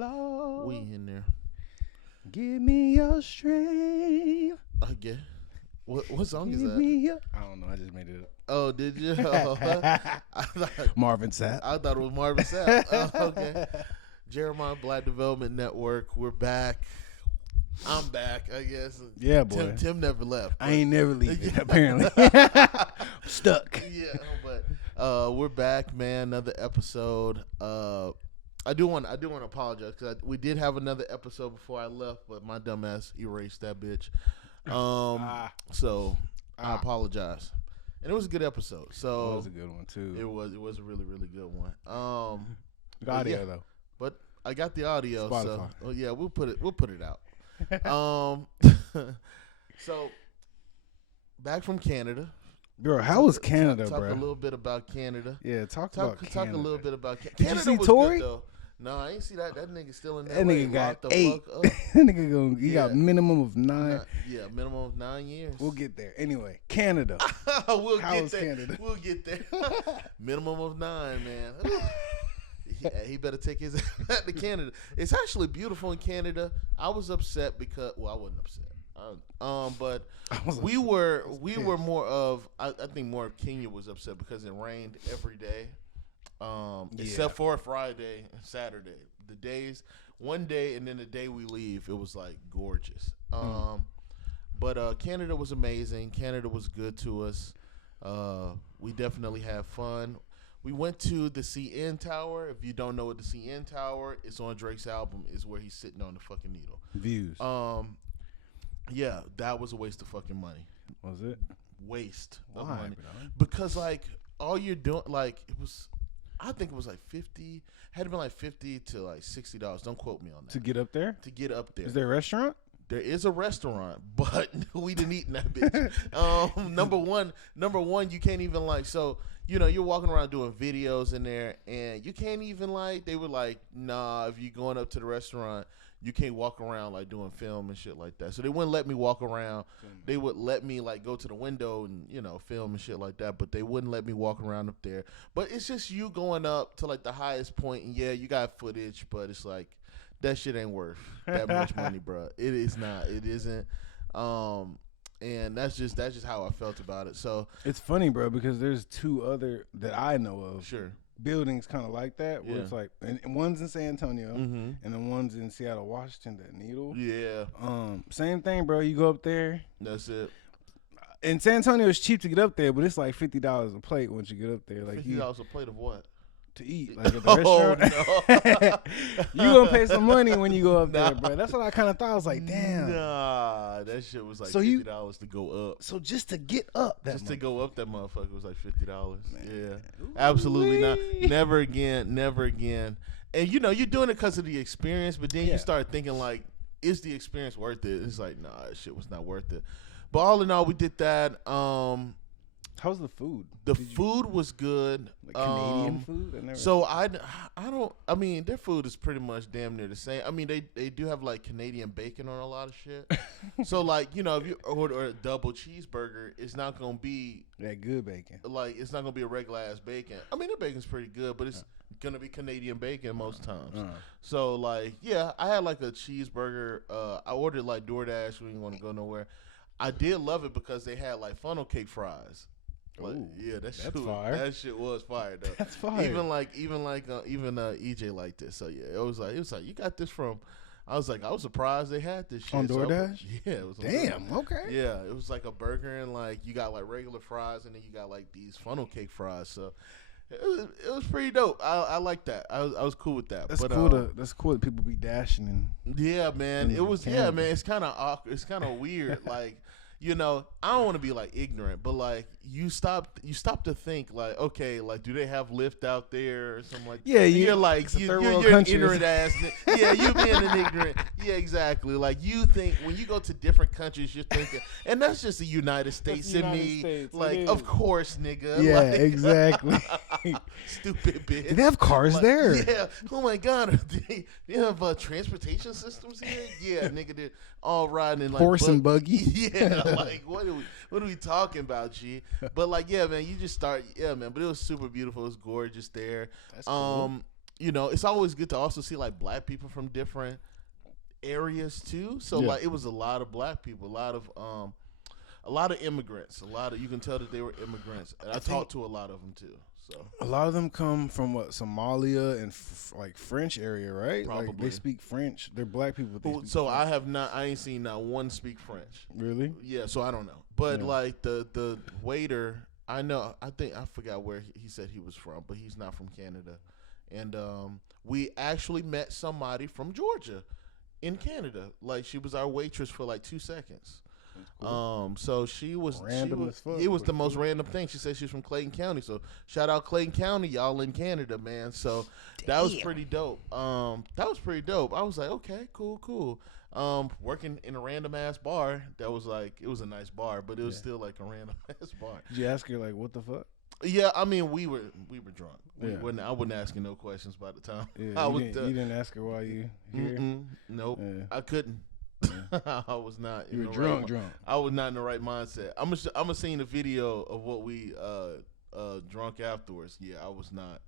Lord. We in there. Give me your strength. Okay. What song is Give that? me your... I don't know. I just made it up. Oh, did you? Oh, I thought, Marvin Sapp. I thought it was Marvin Sapp. Oh, okay. Jeremiah Black Development Network. We're back. I'm back, I guess. Yeah, boy. Tim never left. I ain't never leaving, apparently. Stuck. Yeah, but we're back, man. Another episode. I do want to apologize because we did have another episode before I left, but my dumb ass erased that bitch. So I apologize. And it was a good episode. So it was a good one too. It was a really, really good one. The audio though. But I got the audio. Spotify. So yeah, we'll put it out. So back from Canada. Bro, how was Canada, talk bro? a little bit about Canada. Yeah, talk about Canada. Talk a little bit about Canada. Did Canada you see was Tory? good, though. No, I ain't see that. That nigga still in there. That nigga got 8. That nigga got minimum of 9. Yeah, minimum of 9 years. We'll get there. Anyway, Canada. How was Canada? We'll get there. Minimum of 9, man. He better take his ass back to Canada. It's actually beautiful in Canada. I was upset because, well, I wasn't upset. But we were more of, I think more of Kenya was upset because it rained every day. Except for Friday and Saturday. The days, one day and then the day we leave, it was like gorgeous. But Canada was amazing. Canada was good to us. We definitely had fun. We went to the CN Tower. If you don't know what the CN Tower, it's on Drake's album, is where he's sitting on the fucking needle. Views. Yeah, that was a waste of fucking money. Was it? Waste of Why, money. bro? Because like all you're doing, like it was, I think it was like 50. Had to been like $50 to like $60. Don't quote me on that. To get up there? To get up there. Is there a restaurant? There is a restaurant, but we didn't eat in that bitch. Number one, you can't even like, so, you know, you're walking around doing videos in there and you can't even like, they were like, nah, if you're going up to the restaurant, you can't walk around like doing film and shit like that. So they wouldn't let me walk around. They would let me like go to the window and, you know, film and shit like that, but they wouldn't let me walk around up there. But it's just you going up to like the highest point, and yeah, you got footage, but it's like, that shit ain't worth that much money, bro. It is not. It isn't. And that's just how I felt about it. So it's funny, bro, because there's 2 other that I know of. Sure. Buildings kind of like that, where it's like, and one's in San Antonio, and then one's in Seattle, Washington. That Needle. Yeah. Same thing, bro. You go up there. That's it. In San Antonio, it's cheap to get up there, but it's like $50 a plate once you get up there. Like $50 a plate of what? To eat, like at the restaurant. No. You gonna pay some money when you go up there, bro. That's what I kind of thought. I was like, damn. Nah, that shit was like $50 to go up. So just to get up, to go up, that motherfucker was like $50. Yeah, absolutely not. Never again. Never again. And you know, you're doing it because of the experience, but then you start thinking like, is the experience worth it? It's like, nah, that shit was not worth it. But all in all, we did that. How's the food? The food was good. Like Canadian food? So I mean, their food is pretty much damn near the same. I mean, they do have like Canadian bacon on a lot of shit. So like, you know, if you order a double cheeseburger, it's not going to be that good bacon. Like, it's not going to be a regular ass bacon. I mean, the bacon's pretty good, but it's going to be Canadian bacon most times. So like, yeah, I had like a cheeseburger. I ordered like DoorDash. We didn't want to go nowhere. I did love it because they had like funnel cake fries. Like, yeah, that shit was fire though. That's fire. Even EJ liked it. So yeah, it was like you got this from. I was surprised they had this shit on DoorDash. Yeah, it was. Damn. Okay. Yeah, it was like a burger and like you got like regular fries and then you got like these funnel cake fries. So it was pretty dope. I like that. I was cool with that. That's cool. That's cool that people be dashing and. Yeah, man. It was. Yeah, man. It's kind of awkward. It's kind of weird. Like. You know, I don't want to be like ignorant, but like you stop to think like, okay, like do they have Lyft out there or something like that? Yeah, you're like you're an ignorant ass. Yeah, you being an ignorant. Yeah, exactly. Like you think when you go to different countries, you're thinking, and that's just the United States in me. States, like, of course, nigga. Yeah, like, exactly. Stupid bitch. Do they have cars like, there? Yeah. Oh my God. They have transportation systems here. Yeah, nigga, they're all riding in like horse and buggy. Yeah. Like what are we talking about, G? But like, yeah, man, you just start, yeah, man. But it was super beautiful. It was gorgeous there. That's cool. it's always good to also see like black people from different areas too. So like it was a lot of black people, a lot of immigrants, you can tell that they were immigrants. And I talked to a lot of them too. So a lot of them come from Somalia and like French area, right? Probably. Like they speak French. They're black people. So I ain't seen not one speak French. Really? Yeah. So I don't know. But like the waiter, I forgot where he said he was from, but he's not from Canada. And we actually met somebody from Georgia in Canada. Like she was our waitress for like 2 seconds. Cool. So she was random as fuck. It was the most random thing. She said she's from Clayton County. So shout out Clayton County, y'all in Canada, man. So that was pretty dope. I was like, okay, cool. Working in a random ass bar. That was like, it was a nice bar, but it was still like a random ass bar. Did you ask her like, what the fuck? Yeah, I mean, we were drunk. I wasn't asking no questions by the time. Yeah, you didn't ask her why you here? Nope, I couldn't. I was not. You were drunk. I was not in the right mindset. I'm gonna see the video of what we drunk afterwards. Yeah, I was not.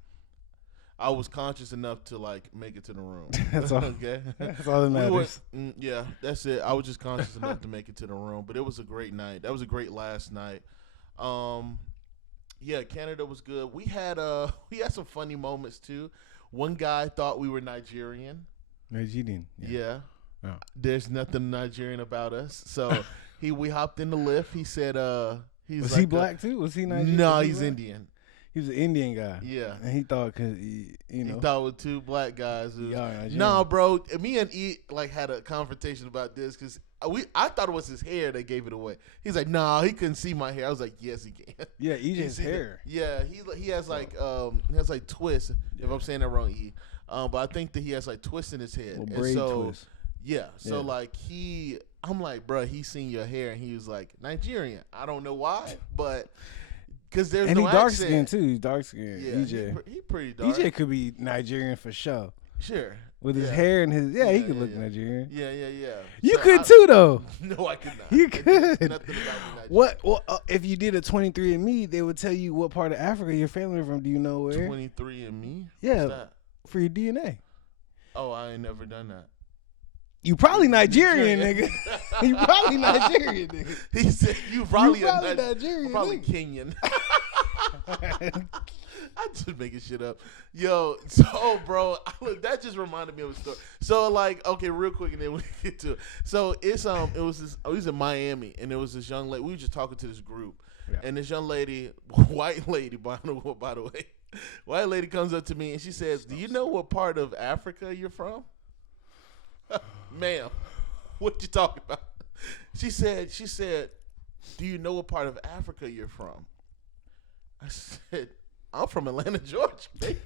I was conscious enough to like make it to the room. That's all. Okay, that's all that matters. Yeah, that's it. I was just conscious enough to make it to the room. But it was a great night. That was a great last night. Yeah, Canada was good. We had some funny moments too. One guy thought we were Nigerian. Nigerian. Yeah. Oh. There's nothing Nigerian about us. So we hopped in the lift. He said was he black too? Was he Nigerian? No, he's Indian. He was an Indian guy. Yeah. And he thought he thought with two black guys. No, bro. Me and E had a confrontation about this because I thought it was his hair that gave it away. He's like, nah, he couldn't see my hair. I was like, yes, he can. Yeah, EJ's hair. He has like twists. If I'm saying that wrong, E. But I think that he has like twists in his head. Well, braid twist. Yeah, so I'm like, bro, he seen your hair, and he was like, Nigerian. I don't know why, but because there's no accent. And he dark skinned too. He's dark skinned. Yeah, EJ. He pretty dark. EJ could be Nigerian for sure. Sure. With his hair and his he could look Nigerian. Yeah. You could too though. No, I could not. You could. Nothing about me Nigerian. What? Well, if you did a 23andMe, they would tell you what part of Africa your family from. Do you know where? 23andMe. Yeah. What's that? For your DNA. Oh, I ain't never done that. You probably Nigerian, nigga. You probably Nigerian, nigga. He said you probably Nigerian. I'm probably Kenyan. I'm just making shit up. Yo, so bro, that just reminded me of a story. So okay, real quick, and then we get to it. So it's I was in Miami, and there was this young lady. We were just talking to this group, and this young lady, white lady, by the way, white lady comes up to me and she says, "Do you know what part of Africa you're from?" Ma'am, what you talking about? She said, "Do you know what part of Africa you're from?" I said, "I'm from Atlanta, Georgia, baby."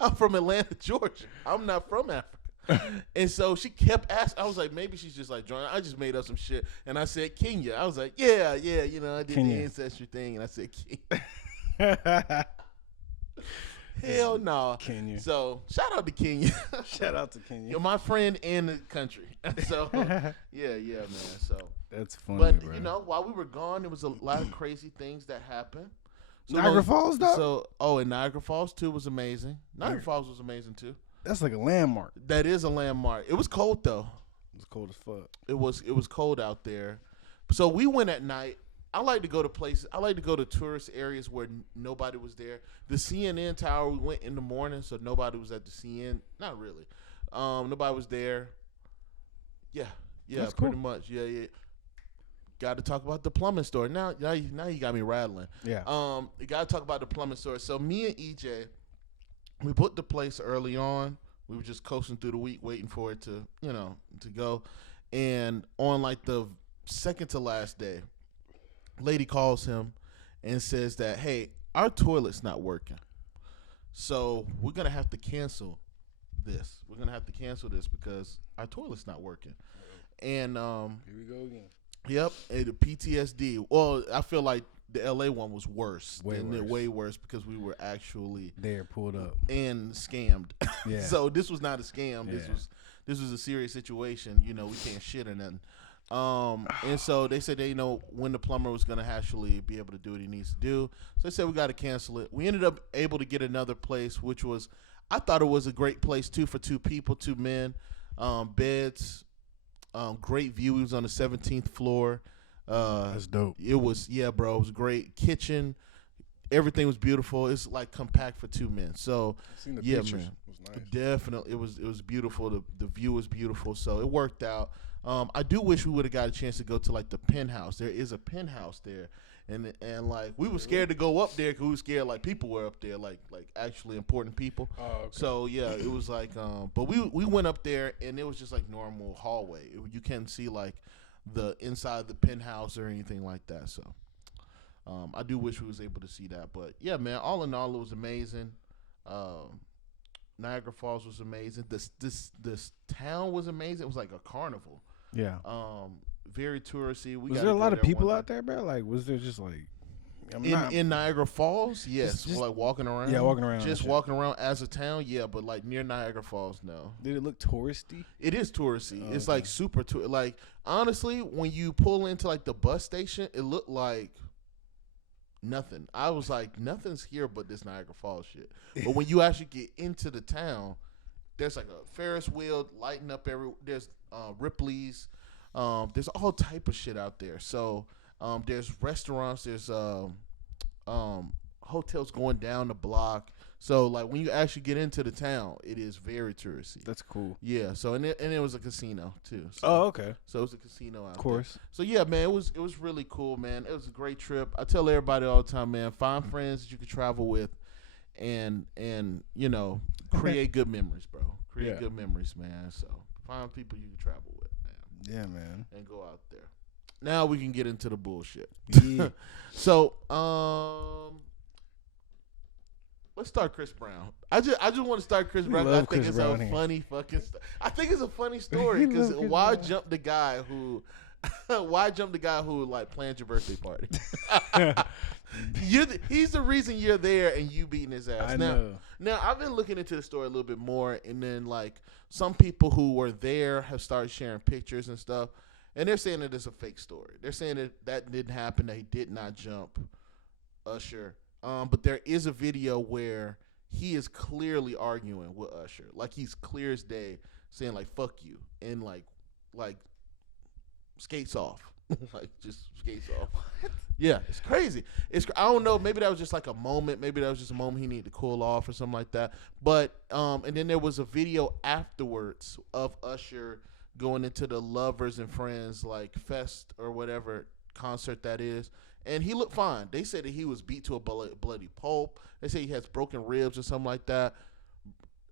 I'm from Atlanta, Georgia. I'm not from Africa. And so she kept asking. I was like, maybe she's just like, John, I just made up some shit. And I said, Kenya. I was like, yeah, I did Kenya. the ancestry thing. And I said, Kenya. Hell no. Kenya. So shout out to Kenya. Shout out to Kenya. You're my friend in the country. So yeah, man. So that's funny. But bro. while we were gone, there was a lot of crazy things that happened. So Niagara Falls, though. And Niagara Falls too was amazing. Niagara Falls was amazing too. That's like a landmark. That is a landmark. It was cold though. It was cold as fuck. It was cold out there. So we went at night. I like to go to places. I like to go to tourist areas where nobody was there. The CNN Tower, we went in the morning, so nobody was at the CNN. Not really. Nobody was there. Yeah, that's pretty cool. much. Yeah. Got to talk about the plumbing store. Now you got me rattling. Yeah. You got to talk about the plumbing store. So me and EJ, we booked the place early on. We were just coasting through the week, waiting for it to go. And on like the second to last day, lady calls him and says that, hey, our toilet's not working. So we're going to have to cancel this. We're going to have to cancel this because our toilet's not working. And here we go again. Yep, and the PTSD. Well, I feel like the LA one was worse. Way worse because we were actually there, pulled up and scammed. Yeah. So this was not a scam. Yeah. This was a serious situation. We can't shit or nothing. And so they said when the plumber was gonna actually be able to do what he needs to do. So they said we got to cancel it. We ended up able to get another place, which was, I thought it was a great place too for 2 people, 2 men, beds, great view. It was on the 17th floor. That's dope. It was, yeah, bro. It was great. Kitchen, everything was beautiful. It's like compact for 2 men. So Seen the yeah, pictures. man, It was nice. definitely, it was beautiful. The view was beautiful. So it worked out. I do wish we would have got a chance to go to like the penthouse. There is a penthouse there, and like we were scared to go up there because we were scared like people were up there, like actually important people. Oh, okay. So yeah, it was like, but we went up there and it was just like normal hallway. You can't see like the inside of the penthouse or anything like that. So I do wish we was able to see that. But yeah, man, all in all, it was amazing. Niagara Falls was amazing. This town was amazing. It was like a carnival. Yeah. Very touristy. Was there a lot of people out there, bro? Like, was there just like in Niagara Falls? Yes, just like walking around. Yeah, walking around. Just walking around as a town. Yeah, but like near Niagara Falls, no. Did it look touristy? It is touristy. Oh, it's okay. like super like honestly, when you pull into like the bus station, it looked like nothing. I was like, nothing's here but this Niagara Falls shit. But when you actually get into the town, there's like a Ferris wheel lighting up there's Ripley's. There's all type of shit out there. So there's restaurants, there's hotels going down the block. So like when you actually get into the town, it is very touristy. That's cool. Yeah. So and it was a casino too. So, Oh, okay. So it was a casino out Of course. there. So yeah, man, it was really cool, man. It was a great trip. I tell everybody all the time, man, find friends that you can travel with, and create good memories, bro. Create good memories, man. So find people you can travel with, man. Yeah, man. And go out there. Now we can get into the bullshit. Yeah. So let's start Chris Brown. I just want to start Chris Brown. I think it's a funny fucking. I think it's a funny story because why jump the guy who like planned your birthday party? He's the reason you're there and you beating his ass. I know. Now I've been looking into the story a little bit more, and then like some people who were there have started sharing pictures and stuff, and they're saying that it's a fake story. They're saying that didn't happen. That he did not jump Usher. But there is a video where he is clearly arguing with Usher. Like he's clear as day saying like fuck you and like skates off. Like just skates off. What? Yeah, it's crazy. I don't know, maybe that was just like a moment. Maybe that was just a moment he needed to cool off or something like that. But and then there was a video afterwards of Usher going into the Lovers and Friends like fest or whatever concert that is. And he looked fine. They said that he was beat to a bloody pulp. They say he has broken ribs or something like that.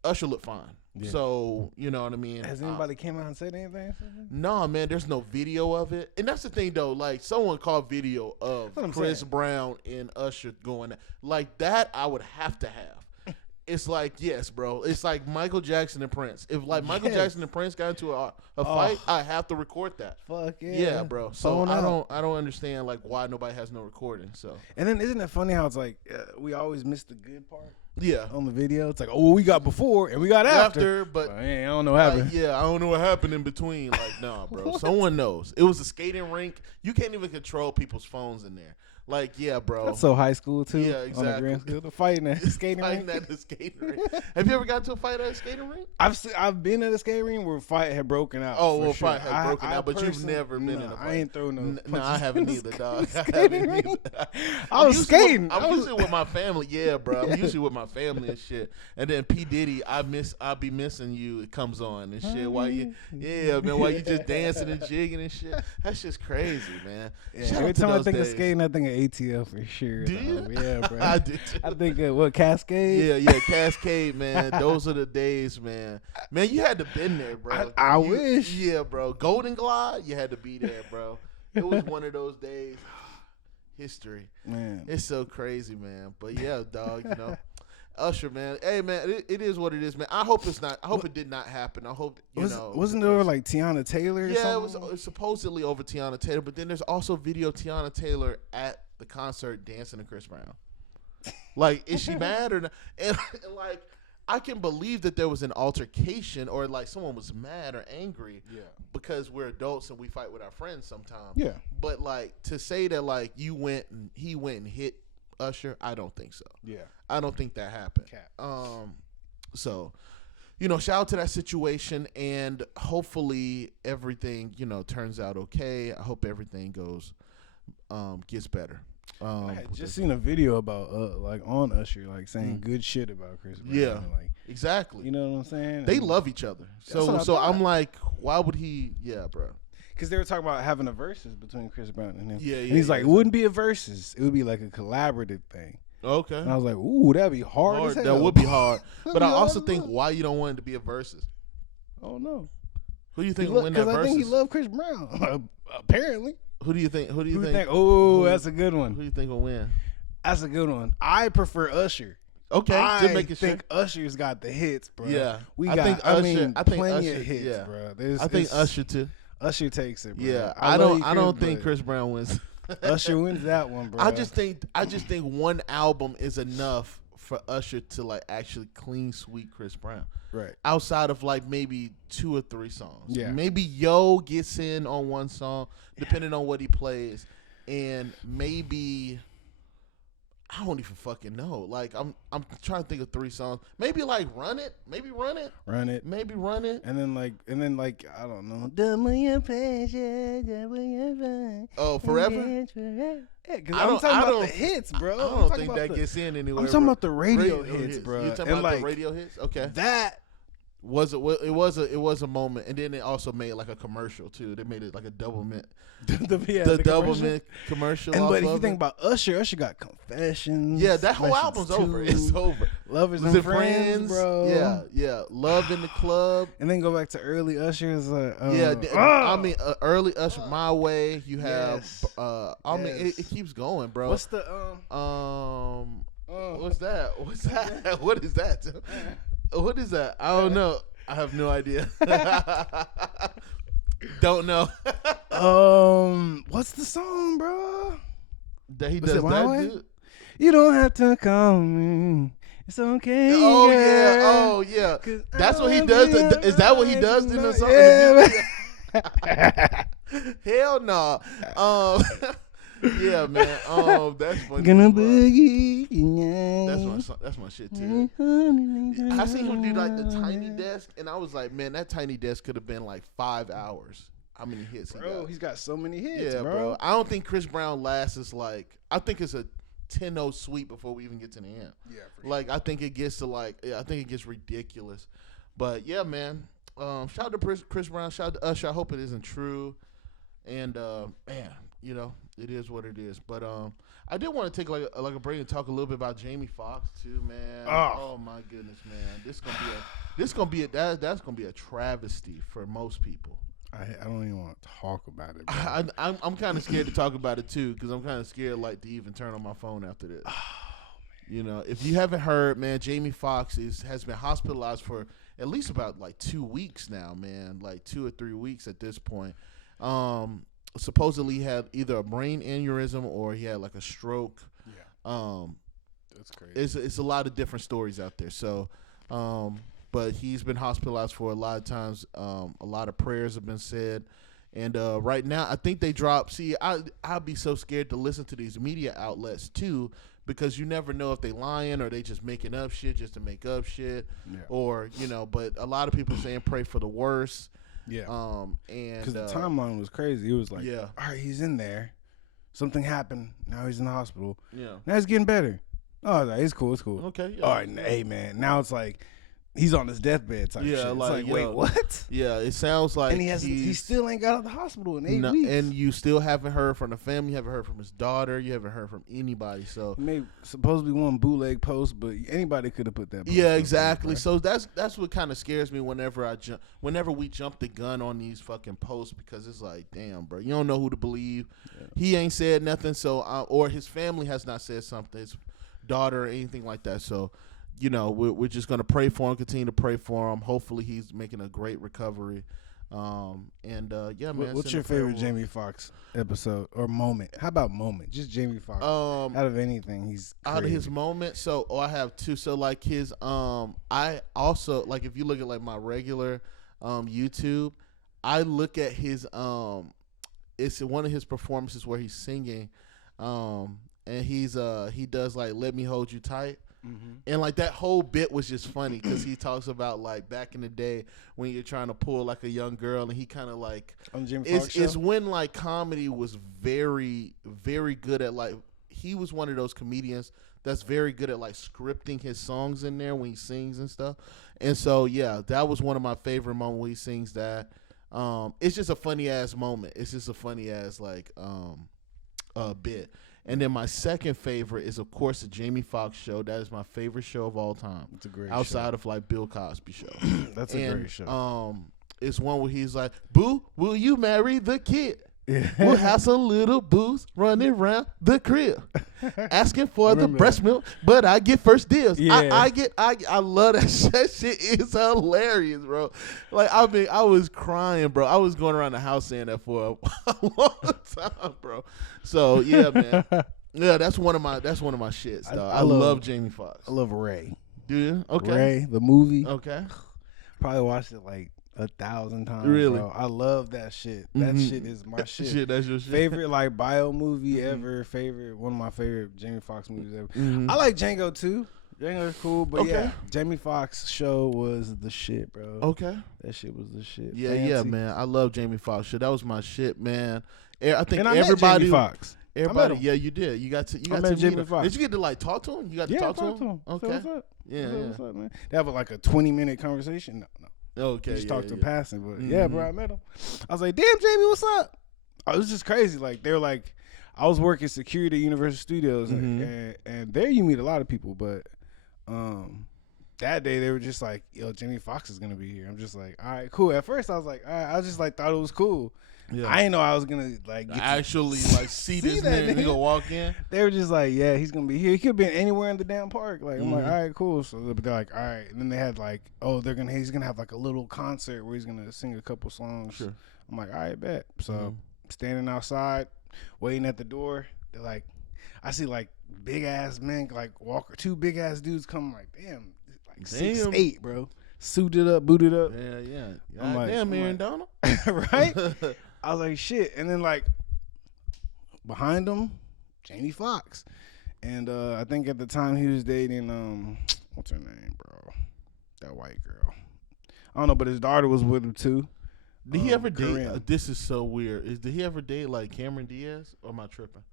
Usher looked fine. Yeah. So, you know what I mean? Has anybody came out and said anything? No, man, there's no video of it. And that's the thing, though. Like, someone called video of Chris Brown and Usher going. Like, that I would have to have. It's like, yes, bro. It's like Michael Jackson and Prince. If like Michael Jackson and Prince got into a fight, I have to record that. Fuck yeah. Yeah, bro. So I don't understand like why nobody has no recording. So and then isn't it funny how it's like we always miss the good part? Yeah. On the video, it's like, oh, we got before and we got after. But I don't know what happened. Yeah, I don't know what happened in between. Like, nah, bro. Someone knows. It was a skating rink. You can't even control people's phones in there. Like, yeah, bro. That's so high school too. Yeah, exactly. On the grand school, the fighting at the skating rink. Fighting at the skating rink. Have you ever got to a fight at a skating rink? I've been at a skating rink where a fight had broken out. Oh, well, fight had broken out, but you've never been in a fight. I ain't throwing no. No, I haven't either, dog. I haven't either. I was skating. I'm usually with my family. Yeah, bro. I'm usually with my family and shit. And then P Diddy, I'll be missing you. It comes on and shit. While you just dancing and jigging and shit. That's just crazy, man. Yeah, every time I think of skating, I think of ATL for sure. Do you? Yeah, bro. I do. I think of what, Cascade? Yeah, Cascade, man. Those are the days, man. Man, you had to been there, bro. I wish. Yeah, bro. Golden Glide, you had to be there, bro. It was one of those days. History. Man. It's so crazy, man. But yeah, dog, you know. Usher, man. Hey, man, it is what it is, man. I hope it did not happen. I hope, Wasn't there like Tiana Taylor or something? It was supposedly over Tiana Taylor, but then there's also video of Tiana Taylor at the concert dancing to Chris Brown. Like, is she mad or not? And like, I can believe that there was an altercation or like someone was mad or angry. Yeah. Because we're adults and we fight with our friends sometimes. Yeah. But like to say that like he went and hit Usher, I don't think so. Yeah. I don't think that happened. Cap. So, shout out to that situation, and hopefully everything, turns out okay. I hope everything gets better. I had just seen a video about like on Usher, like saying good shit about Chris Brown. Yeah, like, exactly. You know what I'm saying? They love each other. So I'm like, why would he? Yeah, bro. Because they were talking about having a versus between Chris Brown and him. Yeah, and he's like, it wouldn't be a versus. It would be like a collaborative thing. Okay. And I was like, ooh, that'd be hard as hell. That would be hard. But I also think why you don't want it to be a versus. Oh, no. Who do you think will win that versus? Because I think he loved Chris Brown, apparently. Who do you think? Oh, that's a good one. Who do you think will win? That's a good one. I prefer Usher. Okay, I think Usher's got the hits, bro. Yeah, I think plenty of hits, bro. I think Usher too. Usher takes it, bro. Yeah, I don't think Chris Brown wins. Usher wins that one, bro. I just think one album is enough for Usher to like actually clean sweep Chris Brown. Right. Outside of like maybe 2 or 3 songs. Yeah. Maybe Yo gets in on one song, depending on what he plays, and maybe I don't even fucking know. Like I'm trying to think of 3 songs. Maybe like Run It. Maybe Run It. Maybe Run It. And then like I don't know. Double your pleasure, double your fun. Oh, Forever. Yeah, because I'm talking about the hits, bro. I don't think that gets in anywhere. I'm talking about the radio hits, bro. You're talking about the radio hits? Okay. That was a moment, and then it also made like a commercial too. They made it like a double mint. the double mint commercial. And but if you think about Usher got Confessions. Yeah, that whole album's over. It's over. Lovers and Friends, bro. Yeah. Love in the Club. And then go back to early Usher's. Early Usher, My Way. You have. It keeps going, bro. What's the What's that? What is that? What is that? I don't know. I have no idea. Don't know. What's the song, bro? That he does that, dude? You don't have to call me. It's okay. Oh yeah. That's what he does. Is that what he does in the song? Yeah. Hell no. Yeah, man. That's funny. Gonna boogie. That's my shit too. I seen him do like the Tiny Desk, and I was like, man, that Tiny Desk could have been like 5 hours. How many hits he got? He's got so many hits, yeah, bro. I don't think Chris Brown lasts is like. I think it's a 10-0 sweep before we even get to the end. Yeah, for sure. Like I think it gets to like. I think it gets ridiculous. But yeah, man. Shout out to Chris Brown. Shout out to Usher. I hope it isn't true. And man, it is what it is. But I did want to take like a break and talk a little bit about Jamie Foxx too, man. Oh my goodness, man. That's gonna be a travesty for most people. I don't even want to talk about it, bro. I'm kind of scared to talk about it too, because I'm kind of scared like to even turn on my phone after this. Oh, man. If you haven't heard, man, Jamie Foxx has been hospitalized for at least about like 2 weeks now, man. Like 2 or 3 weeks at this point. Supposedly he had either a brain aneurysm or he had like a stroke. Yeah. That's crazy. It's a lot of different stories out there. So, but he's been hospitalized for a lot of times. A lot of prayers have been said. And right now, I think they dropped. See, I'd be so scared to listen to these media outlets too, because you never know if they lying or they just making up shit just to make up shit. Yeah. Or, but a lot of people saying pray for the worst. Yeah. And because the timeline was crazy. It was like, all right, he's in there. Something happened. Now he's in the hospital. Yeah. Now he's getting better. Oh, like, it's cool. It's cool. Okay. Yeah. All right, hey man. Now it's like he's on his deathbed type shit. It's like wait, what? Yeah, it sounds like and he still ain't got out of the hospital in 8 weeks. And you still haven't heard from the family. You haven't heard from his daughter. You haven't heard from anybody. So he made supposedly one bootleg post, but anybody could have put that. Yeah, exactly. So that's what kind of scares me whenever we jump the gun on these fucking posts, because it's like, damn, bro, you don't know who to believe. Yeah. He ain't said nothing. So or his family has not said something. His daughter or anything like that. So. We're just going to pray for him, continue to pray for him. Hopefully he's making a great recovery. Yeah, man. What's your favorite Jamie Foxx episode or moment? How about moment? Just Jamie Foxx. Out of anything, he's crazy. Out of his moment. So, I have two. So, like his, I also like if you look at like my regular, YouTube, I look at his, it's one of his performances where he's singing, and he does like "Let Me Hold You Tight." Mm-hmm. And like that whole bit was just funny because he talks about like back in the day when you're trying to pull like a young girl, and he kind of like it's when like comedy was very, very good at like he was one of those comedians that's very good at like scripting his songs in there when he sings and stuff. And so yeah, that was one of my favorite moments when he sings that. It's just a funny ass moment. It's just a funny ass like bit. And then my second favorite is, of course, the Jamie Foxx show. That is my favorite show of all time. It's a great outside of like Bill Cosby show. That's a great show. It's one where he's like, "Boo, will you marry the kid? Yeah. We'll have some little booze running around the crib, asking for the breast milk, but I get first dibs." Yeah. I love that shit. That shit is hilarious, bro. Like I was crying, bro. I was going around the house saying that for a long time, bro. So yeah, man. Yeah, that's one of my shits, dog. I love Jamie Foxx. I love Ray. Do you? Okay. Ray, the movie. Okay. Probably watched it like 1,000 times. Really? Bro. I love that shit. That shit is my shit. That's your shit. Favorite like bio movie ever. One of my favorite Jamie Foxx movies ever. I like Django too. Django's cool, but yeah, Jamie Foxx show was the shit, bro. Okay. That shit was the shit. Yeah, Fancy. Yeah, man. I love Jamie Foxx shit. That was my shit, man. I think and I everybody. Jamie Foxx. Everybody, yeah, you did. You got to meet Jamie Foxx. Did you get to like talk to him? You got to talk to him. Okay. So what's up? Yeah, what's up, man? They have like a 20-minute conversation. No. Okay. Just talked in passing, but yeah, bro, I met him. I was like, "Damn, Jamie, what's up?" It was just crazy. Like they were like, I was working security at Universal Studios, and there you meet a lot of people, but that day they were just like, "Yo, Jamie Foxx is gonna be here." I'm just like, "All right, cool." At first I was like, I just like thought it was cool. Yeah. I didn't know I was gonna like actually like see this nigga walk in. They were just like, "Yeah, he's gonna be here. He could be anywhere in the damn park." Like I'm like, "All right, cool." So they're like, "All right," and then they had like, "Oh, he's gonna have like a little concert where he's gonna sing a couple songs." Sure. I'm like, "All right, bet." So standing outside, waiting at the door. They're like, I see like big ass men like two big ass dudes come. Like, damn, like 6'8", bro, suited up, booted up. Yeah. I'm like, damn, Aaron Donald, right? I was like, shit. And then, like, behind him, Jamie Foxx. And I think at the time he was dating, what's her name, bro? That white girl. I don't know, but his daughter was with him, too. Did he ever date? This is so weird. Did he ever date, like, Cameron Diaz? Or am I tripping?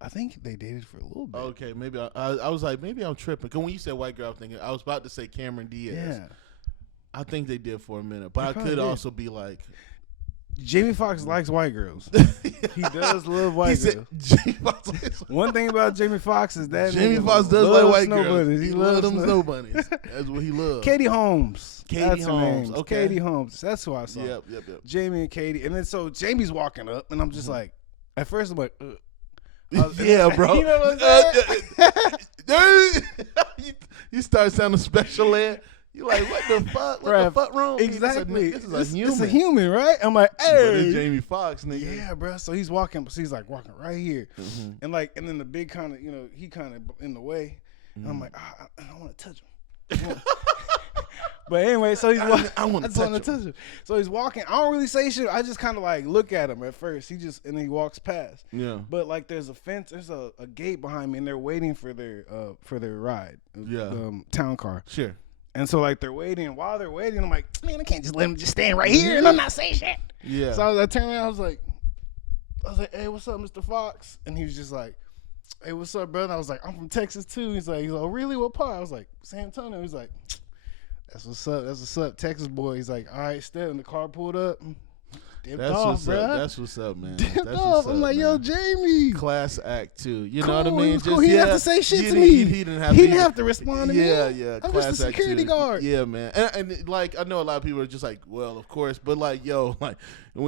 I think they dated for a little bit. Okay, maybe. I was like, maybe I'm tripping. Because when you said white girl, I was thinking, I was about to say Cameron Diaz. Yeah. I think they did for a minute. But I could also be like... Jamie Foxx likes white girls. He does love white girls. Jamie Foxx One thing about Jamie Foxx is that Jamie Foxx does like white girls. He loves them snow bunnies. That's what he loves. Katie Holmes. That's her name. Okay. Katie Holmes. That's who I saw. Yep. Jamie and Katie. And then so Jamie's walking up, and I'm just like, at first I'm like, yeah, bro. You know what I'm saying? You start sounding special ed. You like, what the fuck? What the fuck wrong? Exactly. This is a human. It's a human, right? I'm like, hey. But it's Jamie Foxx, nigga. Yeah, bro. So he's walking right here. And then the big kind of, he kind of in the way. And I'm like, I don't want to touch him. But anyway, so he's walking. I want to touch him. So he's walking. I don't really say shit. I just kind of like look at him at first. And then he walks past. Yeah. But like there's a fence, there's a gate behind me, and they're waiting for their ride. Yeah. Town car. Sure. And so, like, they're waiting. And while they're waiting, I'm like, man, I can't just let him just stand right here and I'm not saying shit. Yeah. So I turned around. I was like, hey, what's up, Mr. Fox? And he was just like, hey, what's up, brother? I was like, I'm from Texas, too. He's like, oh, really? What part? I was like, San Antonio. He's like, that's what's up. Texas boy. He's like, all right, step. And the car pulled up. That's what's up, man. That's Off. I'm like, yo, Jamie. Class act too. You cool, know what I mean? Cool. He didn't have to say shit to me. He didn't have to respond to me. Yeah. I'm just a security guard. Yeah, man. And like, I know a lot of people are just like, well, of course, but like, yo, like,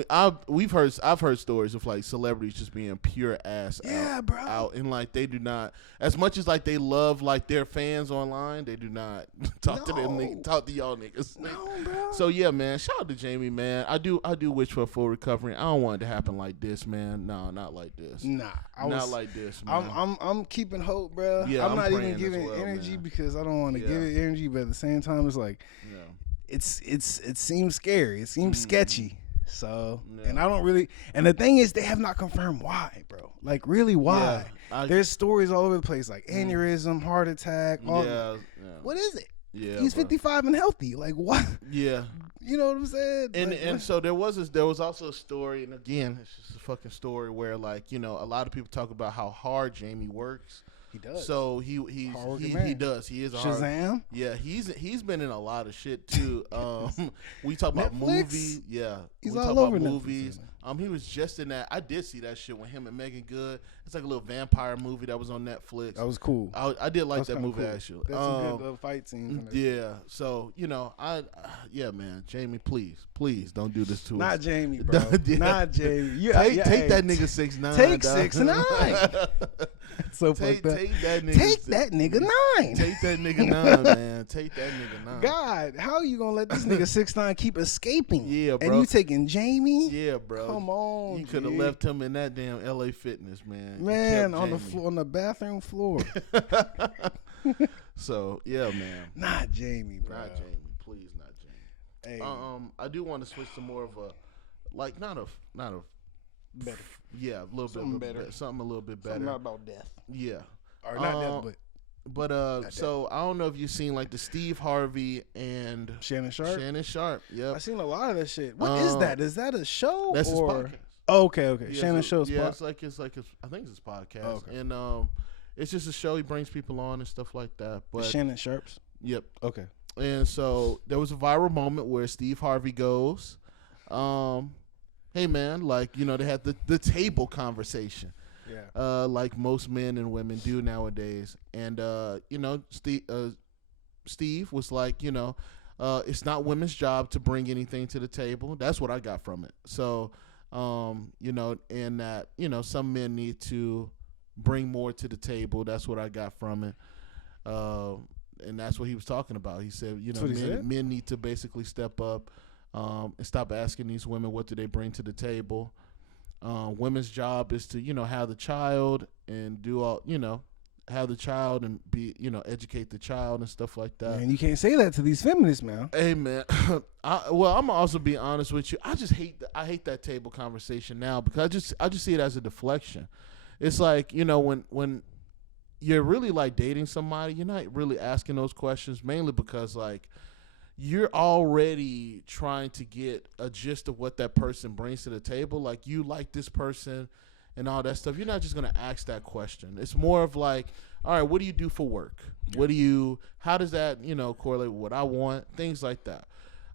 I've heard stories of like celebrities just being pure ass out, and like they do not, as much as like they love like their fans online, they do not talk to them, talk to y'all niggas. No, bro. So yeah, man, shout out to Jamie, man. I do wish for a full recovery. I don't want it to happen like this, man. No, not like this. Not like this, man. I'm keeping hope, bro. Yeah, I'm not even giving energy because I don't want to give it energy, but at the same time, it's like, it seems scary. It seems sketchy. So, and I don't really, and the thing is, they have not confirmed why, bro. Like, really, why? There's stories all over the place, like aneurysm, heart attack. What is it? Yeah, he's 55 and healthy. Like, what? Yeah. You know what I'm saying? And so there was also a story, and again, it's just a fucking story where, like, you know, a lot of people talk about how hard Jamie works. He does. So he does. He is a Shazam. Hard, yeah, he's been in a lot of shit too. We talk about movies. Yeah, he's we all talk over about movies. He was just in that. I did see that shit with him and Megan Good. It's like a little vampire movie that was on Netflix. That was cool. I did like that movie cool. Actually. There's some good fight scenes. Yeah. So you know, man, Jamie, please don't do this to us. Not Jamie, bro. Not Jamie. Take that nigga 6'9". Take 6'9". So take that nigga 9. Take that nigga 9, man. Take that nigga 9. God, how are you gonna let this nigga 6'9" keep escaping? Yeah, bro. And you taking Jamie? Yeah, bro. Come on, you could have left him in that damn LA Fitness, man. Man, on the floor, on the bathroom floor. So yeah, man. Not Jamie, bro. Not Jamie. Please, not Jamie. Hey. I do want to switch to more of a, like, not a better. Yeah, a little something bit better. Something a little bit better. Something not about death. Yeah. Or not death, but. But so I don't know if you've seen like the Steve Harvey and Shannon Sharp. Yeah, I've seen a lot of that shit. What is that? Is that a show? That's or? His podcast. Oh, okay. Yeah, Shannon Show's podcast. It's like I think it's his podcast. Oh, okay. And it's just a show. He brings people on and stuff like that. But Shannon Sharp's. Yep. Okay. And so there was a viral moment where Steve Harvey goes, "Hey man, like, you know, they had the table conversation." Yeah. Like most men and women do nowadays. And you know, Steve was like, you know, it's not women's job to bring anything to the table. That's what I got from it. So, you know, and that, you know, some men need to bring more to the table. That's what I got from it. And that's what he was talking about. He said, you know, men need to basically step up and stop asking these women what do they bring to the table. Women's job is to, you know, have the child and do all, you know, have the child and be, you know, educate the child and stuff like that. Man, you can't say that to these feminists, man. Hey, man. Well, I'm gonna also be honest with you. I hate that table conversation now because I just see it as a deflection. It's like, you know, when you're really like dating somebody, you're not really asking those questions, mainly because like you're already trying to get a gist of what that person brings to the table. Like, you like this person and all that stuff. You're not just going to ask that question. It's more of like, all right, what do you do for work? Yeah. How does that, you know, correlate with what I want? Things like that.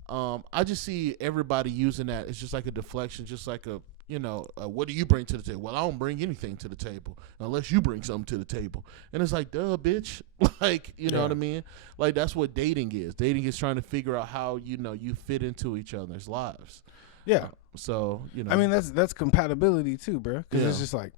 I just see everybody using that. It's just like a deflection, just like a, you know, what do you bring to the table? Well, I don't bring anything to the table unless you bring something to the table. And it's like, duh, bitch. Like, you know what I mean? Like, that's what dating is. Dating is trying to figure out how, you know, you fit into each other's lives. Yeah. So, you know. I mean, that's compatibility too, bro. Because it's just like,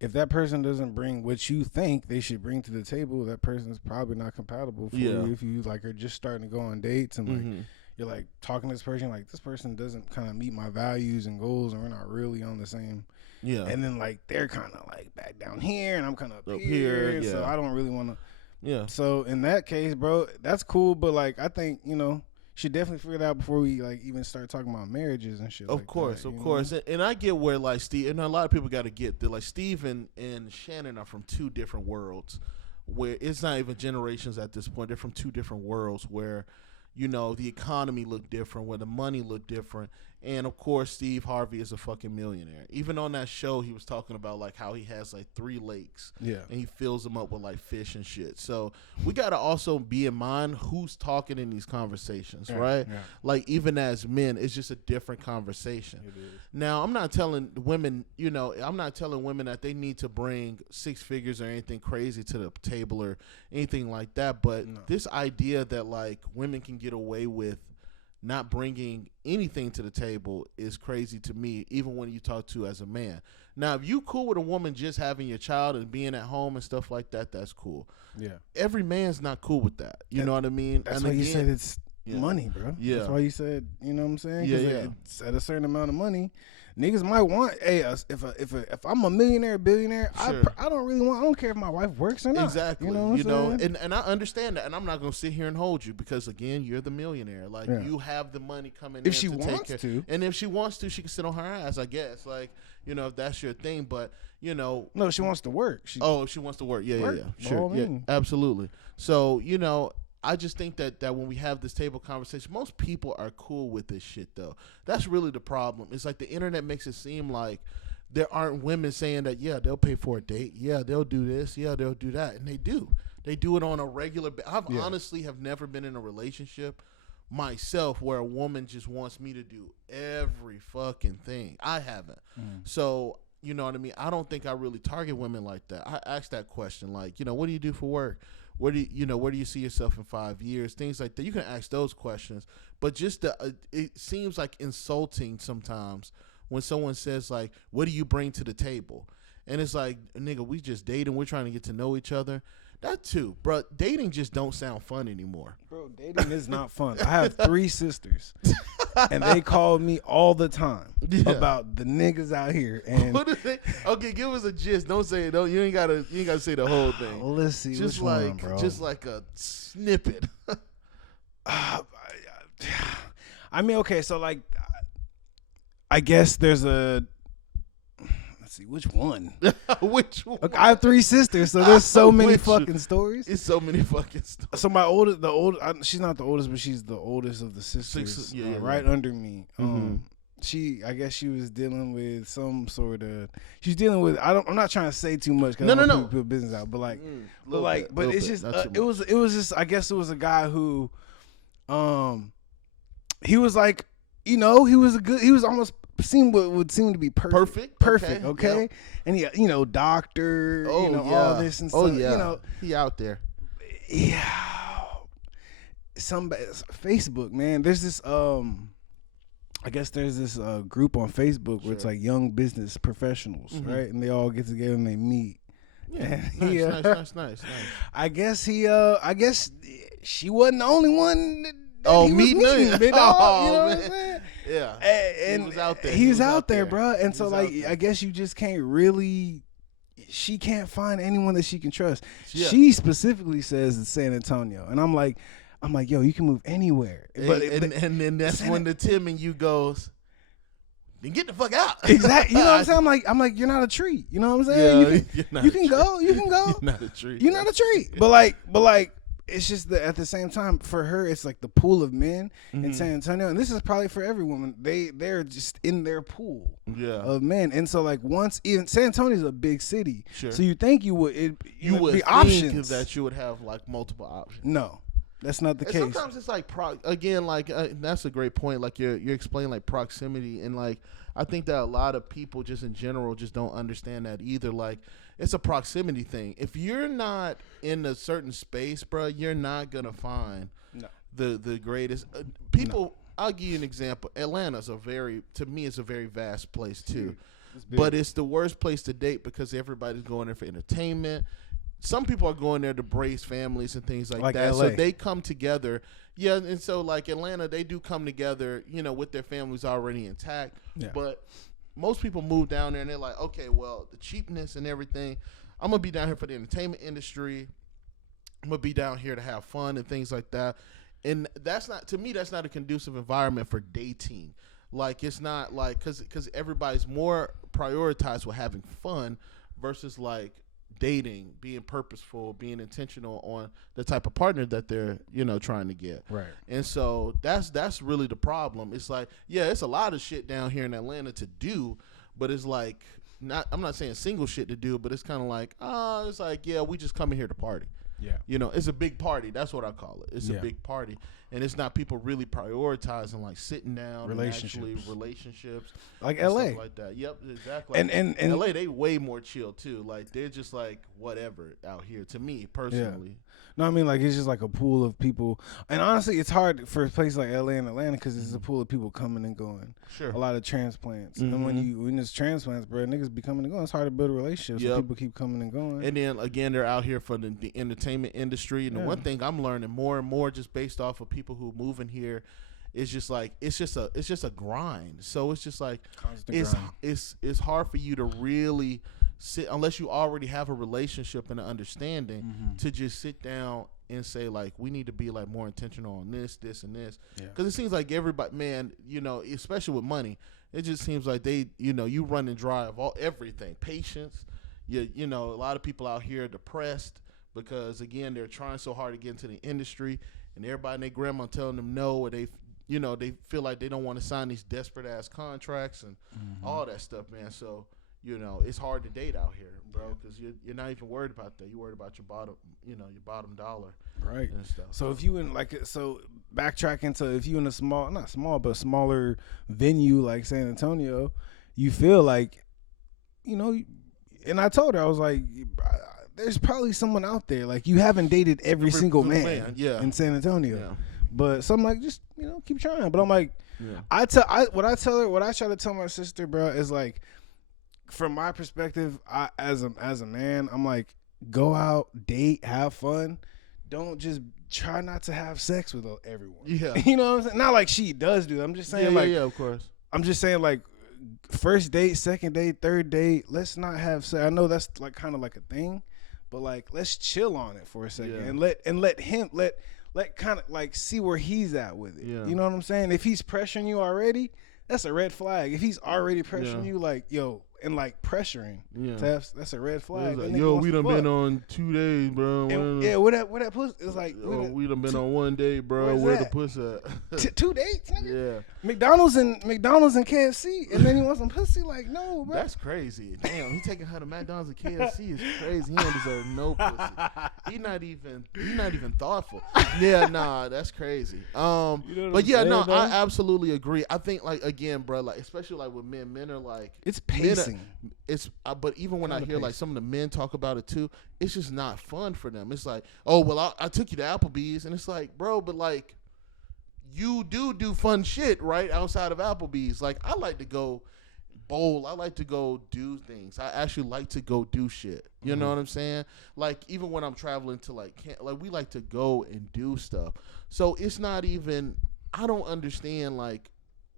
if that person doesn't bring what you think they should bring to the table, that person's probably not compatible for you. If you like are just starting to go on dates and like you're like talking to this person, like this person doesn't kind of meet my values and goals, and we're not really on the same. Yeah. And then like they're kind of like back down here, and I'm kind of up here. So I don't really want to. Yeah. So in that case, bro, that's cool, but like I think, you know, should definitely figure it out before we like even start talking about marriages and shit. Of course. And I get where like Steve and a lot of people got to get that like Steve and Shannon are from two different worlds, where it's not even generations at this point. They're from two different worlds where, you know, the economy looked different, where the money looked different, And of course, Steve Harvey is a fucking millionaire. Even on that show, he was talking about like how he has like 3 lakes, and he fills them up with like fish and shit. So we gotta also be in mind who's talking in these conversations, right? Yeah. Like even as men, it's just a different conversation. Now, I'm not telling women, I'm not telling women that they need to bring 6 figures or anything crazy to the table or anything like that. But this idea that like women can get away with not bringing anything to the table is crazy to me, even when you talk to as a man. Now, if you cool with a woman just having your child and being at home and stuff like that, that's cool. Yeah. Every man's not cool with that. You know what I mean? That's why you said it's money, bro. Yeah. That's why you said, you know what I'm saying? Yeah. It's at a certain amount of money. Niggas might want, if I'm a millionaire, billionaire, sure. I don't care if my wife works or not. Exactly. You know and I understand that, and I'm not going to sit here and hold you because, again, you're the millionaire. Like, you have the money coming in if she wants to. And if she wants to, she can sit on her ass, I guess. Like, if that's your thing. But, No, she wants to work. If she wants to work. Yeah. Sure. Yeah, absolutely. So, I just think that when we have this table conversation, most people are cool with this shit, though. That's really the problem. It's like the internet makes it seem like there aren't women saying that, yeah, they'll pay for a date. Yeah, they'll do this. Yeah, they'll do that. And they do. They do it on a regular basis. Honestly have never been in a relationship myself where a woman just wants me to do every fucking thing. I haven't. So, you know what I mean? I don't think I really target women like that. I ask that question, like, what do you do for work? Where do you see yourself in 5 years? Things like that. You can ask those questions, but just it seems like insulting sometimes when someone says like, "What do you bring to the table?" And it's like, nigga, we just dating. We're trying to get to know each other. That too, bro. Dating just don't sound fun anymore. Bro, dating is not fun. I have 3 sisters, and they call me all the time about the niggas out here. And what do they? Okay, give us a gist. Don't say it. You ain't gotta say the whole thing. Well, let's see. Just which like, one, bro. Just like a snippet. I mean, okay, so like, I guess there's a. Let's see, which one? Which one? Okay, I have 3 sisters, so there's so many fucking stories. It's so many fucking stories. So my she's not the oldest, but she's the oldest of the sisters. Right under me. I guess she was dealing with some sort of. She's dealing with. I'm not trying to say too much because I don't want to put business out, but like, but it's just. It was just. I guess it was a guy who, he was like, he was almost. Would seem to be perfect. Okay. Yep. And he, doctor, all this and stuff. He out there. Yeah. Facebook, man. There's this I guess there's this group on Facebook where it's like young business professionals, right? And they all get together and they meet. Yeah. Nice. I guess she wasn't the only one meeting. Big dog, you know what I'm saying? Yeah, and he was out there. He was out there, bro. And so, like, I guess you just can't really. She can't find anyone that she can trust. Yeah. She specifically says it's San Antonio, and I'm like, yo, you can move anywhere. And then that's when the Tim and you goes, then get the fuck out. Exactly. You know what I'm saying? I'm like, you're not a tree. You know what I'm saying? Yeah, you can go. You're not a tree. You're not a tree. But like. It's just that at the same time, for her, it's like the pool of men in San Antonio, and this is probably for every woman. They're just in their pool of men, and so like even San Antonio is a big city, so you think you would be options that you would have like multiple options. No, that's not the case. Sometimes it's like that's a great point. Like you're explaining like proximity, and like I think that a lot of people just in general just don't understand that either. Like. It's a proximity thing. If you're not in a certain space, bro, you're not gonna find the greatest people. No. I'll give you an example. Atlanta's to me, it's a very vast place too, but it's the worst place to date because everybody's going there for entertainment. Some people are going there to brace families and things like that. LA. So they come together. Yeah, and so like Atlanta, they do come together, with their families already intact. Yeah. But most people move down there and they're like, okay, well, the cheapness and everything, I'm going to be down here for the entertainment industry. I'm going to be down here to have fun and things like that. And that's not a conducive environment for dating. Like, it's not like, because everybody's more prioritized with having fun versus like dating, being purposeful, being intentional on the type of partner that they're, trying to get. Right. And so that's really the problem. It's like, yeah, it's a lot of shit down here in Atlanta to do, but it's like, I'm not saying single shit to do, but it's kind of like, it's like, yeah, we just coming here to party. Yeah. It's a big party. That's what I call it. It's a big party. And it's not people really prioritizing, like sitting down relationships. Like LA. Stuff like that. Yep, exactly. And LA, they way more chill too. Like they're just like whatever out here to me personally. Yeah. No, I mean, like, it's just like a pool of people. And honestly, it's hard for a place like LA and Atlanta because it's a pool of people coming and going. Sure. A lot of transplants. And when it's transplants, bro, niggas be coming and going. It's hard to build a relationship. So people keep coming and going. And then, again, they're out here for the entertainment industry. And the one thing I'm learning more and more just based off of people who move in here is just like, it's just a grind. So it's just like, it's hard for you to really sit, unless you already have a relationship and an understanding, to just sit down and say, like, we need to be like more intentional on this, and this. Because it seems like everybody, man, especially with money, it just seems like they, you run and drive everything. Patience. A lot of people out here are depressed because, again, they're trying so hard to get into the industry, and everybody and their grandma telling them no, or they feel like they don't want to sign these desperate ass contracts and all that stuff, man. So, it's hard to date out here, bro, because you're not even worried about that. You're worried about your bottom dollar, right? And stuff. So if you in backtracking to if you in a not small but smaller venue like San Antonio, you feel like, and I told her, I was like, there's probably someone out there, like, you haven't dated every single man in San Antonio, but so I'm like, just keep trying. But I'm like, what I try to tell my sister, bro, is like, from my perspective, as a man, I'm like, go out, date, have fun. Don't just try not to have sex with everyone. Yeah. You know what I'm saying? Not like she does do. I'm just saying, yeah, of course. I'm just saying, like, first date, second date, third date, let's not have sex. I know that's like kind of like a thing, but like, let's chill on it for a second and let him kind of like see where he's at with it. Yeah. You know what I'm saying? If he's pressuring you already, that's a red flag. If he's already pressuring you, like, yo, and like pressuring, that's a red flag. Like, yo, we done been on 2 days, bro. And, where that pussy is like. We done been on 1 day, bro. Where the pussy at? 2 dates, nigga? Yeah. McDonald's and KFC, and then you want some pussy? Like, no, bro. That's crazy. Damn, he taking her to McDonald's and KFC is crazy. He don't deserve no pussy. He not even thoughtful. Yeah, nah, that's crazy. But yeah, no, I absolutely agree. I think, like, again, bro, like, especially like with men are like, it's pacing. But even when I hear like some of the men talk about it too, it's just not fun for them. It's like, oh well, I took you to Applebee's, and it's like, bro, but like, you do fun shit right outside of Applebee's. Like, I like to go bowl. I like to go do things. I actually like to go do shit. You know what I'm saying? Like, even when I'm traveling to like we like to go and do stuff. So it's not even. I don't understand, like,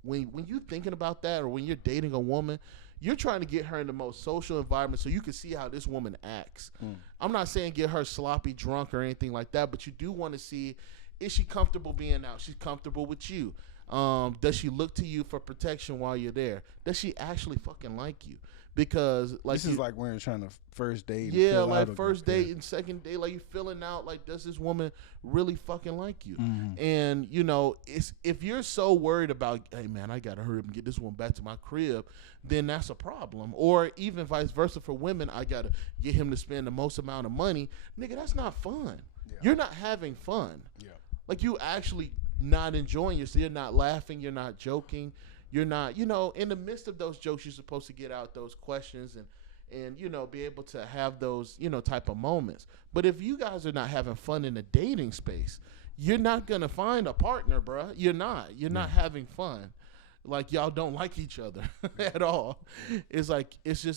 when you're thinking about that, or when you're dating a woman, you're trying to get her in the most social environment so you can see how this woman acts. I'm not saying get her sloppy drunk or anything like that, but you do want to see, is she comfortable being out? She's comfortable with you. Does she look to you for protection while you're there? Does she actually fucking like you? Because like this is like when you're trying to first date. Yeah, like first date and second date, like you filling out, like, does this woman really fucking like you? And it's, if you're so worried about, hey man, I gotta hurry up and get this one back to my crib, then that's a problem. Or even vice versa for women, I gotta get him to spend the most amount of money. Nigga, that's not fun. Yeah. You're not having fun. Yeah. Like, you actually not enjoying yourself. You're not laughing. You're not joking. You're not, in the midst of those jokes, you're supposed to get out those questions and be able to have those, type of moments. But if you guys are not having fun in the dating space, you're not going to find a partner, bro. You're not having fun. Like, y'all don't like each other at all. It's like,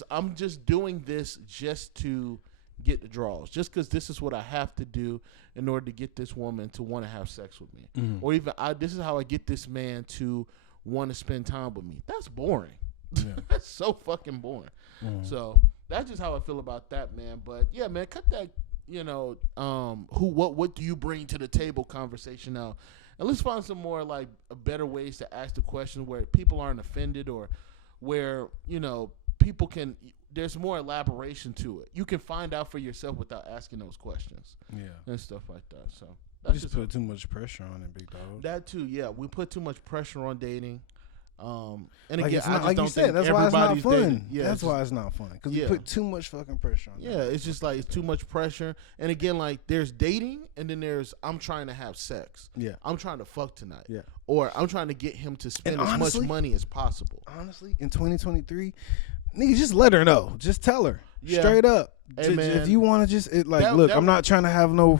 I'm just doing this just to get the draws, just because this is what I have to do in order to get this woman to want to have sex with me. Or even, this is how I get this man to want to spend time with me. That's boring. Yeah. That's so fucking boring. So that's just how I feel about that, man. But yeah, man, cut that, what do you bring to the table conversation out, and let's find some more like better ways to ask the question where people aren't offended, or where people can. There's more elaboration to it. You can find out for yourself without asking those questions. Yeah, and stuff like that. So that's just put too much pressure on it, big dog. That too. Yeah, we put too much pressure on dating. And like again, I just like don't you said, that's why it's not fun. Dating. Yeah, that's why it's not fun because you put too much fucking pressure on it. Yeah, it's just like it's too much pressure. And again, like there's dating, and then there's I'm trying to have sex. Yeah, I'm trying to fuck tonight. Yeah, or I'm trying to get him to spend as much money as possible. Honestly, in 2023, nigga, just let her know. Just tell her straight up. Hey, man, if you want to just look, I'm not trying to have no,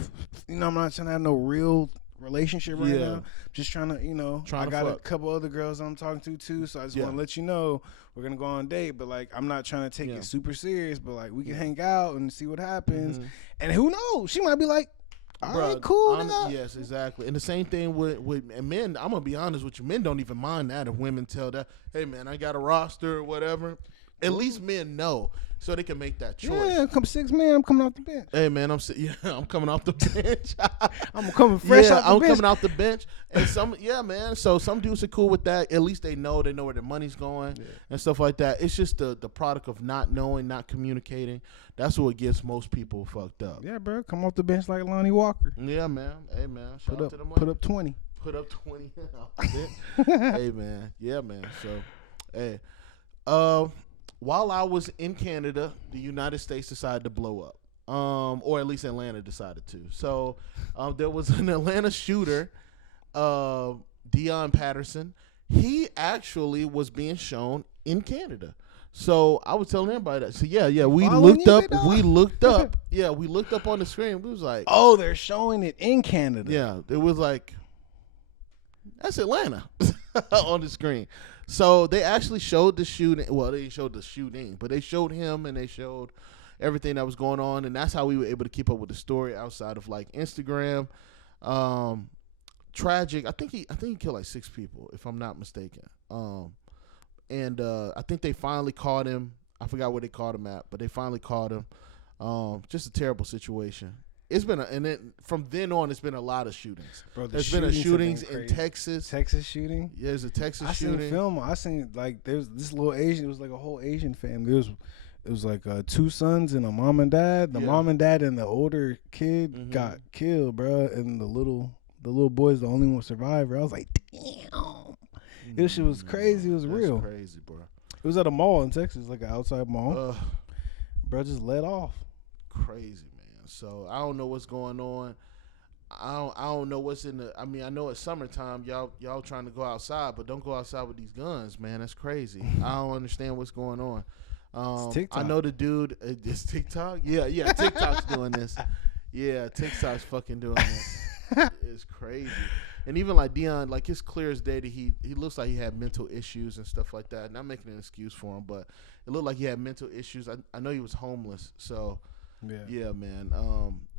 I'm not trying to have no real relationship right now. Just trying to, I got a couple other girls I'm talking to too, so I just want to let you know we're gonna go on a date, but like I'm not trying to take it super serious, but like we can hang out and see what happens, and who knows, she might be like, all right, cool. Yes, exactly. And the same thing with men. I'm gonna be honest with you, men don't even mind that if women tell that, hey man, I got a roster or whatever. At least men know, so they can make that choice. Yeah, come 6 men, I'm coming off the bench. Hey man, I'm coming off the bench. I'm coming fresh off the bench. I'm coming off the bench. And man. So some dudes are cool with that. At least they know where their money's going and stuff like that. It's just the product of not knowing, not communicating. That's what gets most people fucked up. Yeah, bro. Come off the bench like Lonnie Walker. Yeah, man. Hey man. Shout out to the money. Put up 20. Put up 20. Hey man. Yeah, man. So, hey. While I was in Canada, the United States decided to blow up, or at least Atlanta decided to. So there was an Atlanta shooter, Deion Patterson. He actually was being shown in Canada. So I was telling everybody that. So we looked up on the screen. We was like, oh, they're showing it in Canada. Yeah, it was like, that's Atlanta on the screen. So they actually showed the shooting. Well, they showed the shooting, but they showed him and they showed everything that was going on, and that's how we were able to keep up with the story outside of like Instagram. Tragic. I think he killed like 6 people, if I'm not mistaken. And I think they finally caught him. I forgot where they caught him at, but they finally caught him. Just a terrible situation. It's been from then on, it's been a lot of shootings. Bro, there's been shootings in Texas. Texas shooting? Yeah, there's a Texas shooting. I seen a film. I seen like there's this little Asian. It was like a whole Asian family. It was like 2 sons and a mom and dad. The mom and dad and the older kid got killed, bro. And the little boy's the only one survivor. I was like, damn. This shit was crazy. It was real. Crazy, bro. It was at a mall in Texas, like an outside mall. Bro just let off. Crazy. So I don't know what's going on. I don't know what's in the. I mean, I know it's summertime. Y'all trying to go outside, but don't go outside with these guns, man. That's crazy. I don't understand what's going on. It's TikTok. I know the dude. It's TikTok. Yeah. TikTok's doing this. Yeah, TikTok's fucking doing this. It's crazy. And even like Deion, like it's clear as day that he looks like he had mental issues and stuff like that. Not making an excuse for him, but it looked like he had mental issues. I know he was homeless, so. Yeah, man.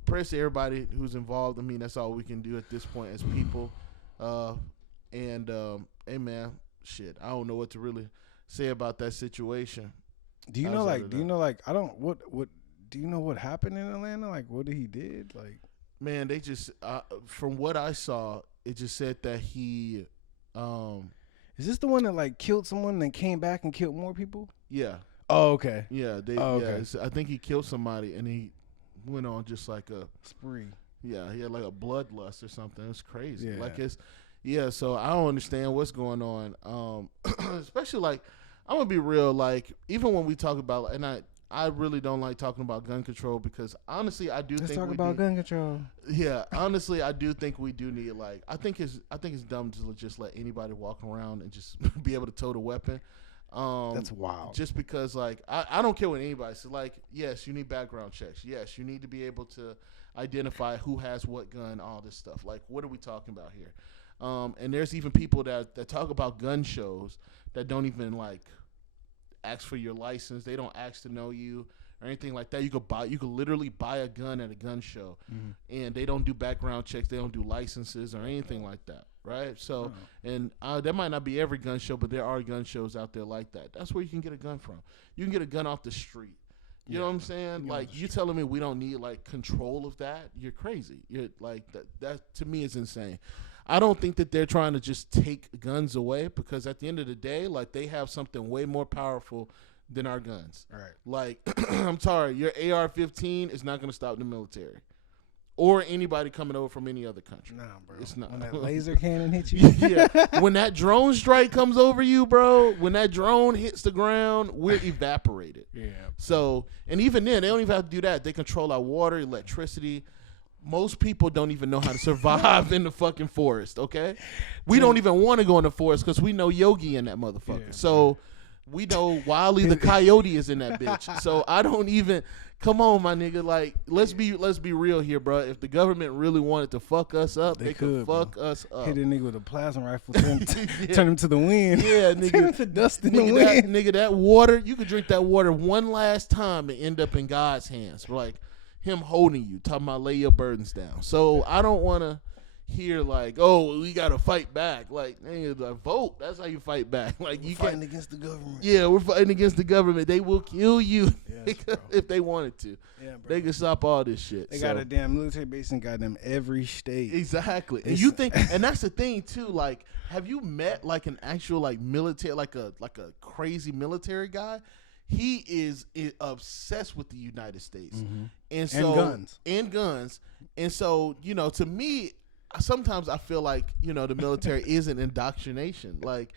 Prayers to everybody who's involved. I mean, that's all we can do at this point as people. Hey, man, shit. I don't know what to really say about that situation. Do you know what happened in Atlanta? Like, what he did? Like, man, they just from what I saw, it just said that he. Is this the one that like killed someone and then came back and killed more people? Yeah. Oh, okay. Yeah, okay. I think he killed somebody and he went on just like a spree. Yeah, he had like a bloodlust or something. It's crazy. Yeah. Like so I don't understand what's going on. Especially like I'm gonna be real, like even when we talk about, and I really don't like talking about gun control because honestly I do Let's think talk about gun control. Yeah, honestly I do think we do need like I think it's dumb to just let anybody walk around and just be able to tote a weapon. That's wild. Just because, like, I don't care what anybody says. Like, yes, you need background checks. Yes, you need to be able to identify who has what gun, all this stuff. Like, what are we talking about here? And there's even people that talk about gun shows that don't even, like, ask for your license. They don't ask to know you or anything like that. You could literally buy a gun at a gun show, and they don't do background checks. They don't do licenses or anything like that. Right, so and that might not be every gun show, but there are gun shows out there like that. That's where you can get a gun from. You can get a gun off the street. You know what I'm saying? Like you telling me we don't need like control of that? You're crazy. You're like that to me is insane. I don't think that they're trying to just take guns away because at the end of the day, like they have something way more powerful than our guns. All right. Like, I'm sorry, your AR-15 is not going to stop the military or anybody coming over from any other country. Nah, bro. It's not. When that laser cannon hits you. Yeah. When that drone strike comes over you, bro, when that drone hits the ground, we're evaporated. Yeah. So, and even then, they don't even have to do that. They control our water, electricity. Most people don't even know how to survive in the fucking forest, okay? We don't even want to go in the forest because we know Yogi in that motherfucker. Yeah, so we know Wiley the coyote is in that bitch. So I don't even come on, my nigga. Like, let's be real here, bro. If the government really wanted to fuck us up, they could fuck us up. Hit a nigga with a plasma rifle, turn him to the wind. Yeah, nigga. Turn him to dust in the wind. That water, you could drink that water one last time and end up in God's hands. Like him holding you, talking about lay your burdens down. So I don't want to hear like, oh, we got to fight back. Like, nigga, vote. That's how you fight back. Like, you fighting against the government. Yeah, we're fighting against the government. They will kill you if they wanted to. Yeah, bro. They can stop all this shit. They got a damn military base in goddamn every state. Exactly. And you think, and that's the thing too. Like, have you met like an actual like military, like a crazy military guy? He is obsessed with the United States, and guns. And so, you know, to me, sometimes I feel like, you know, the military is an indoctrination. Like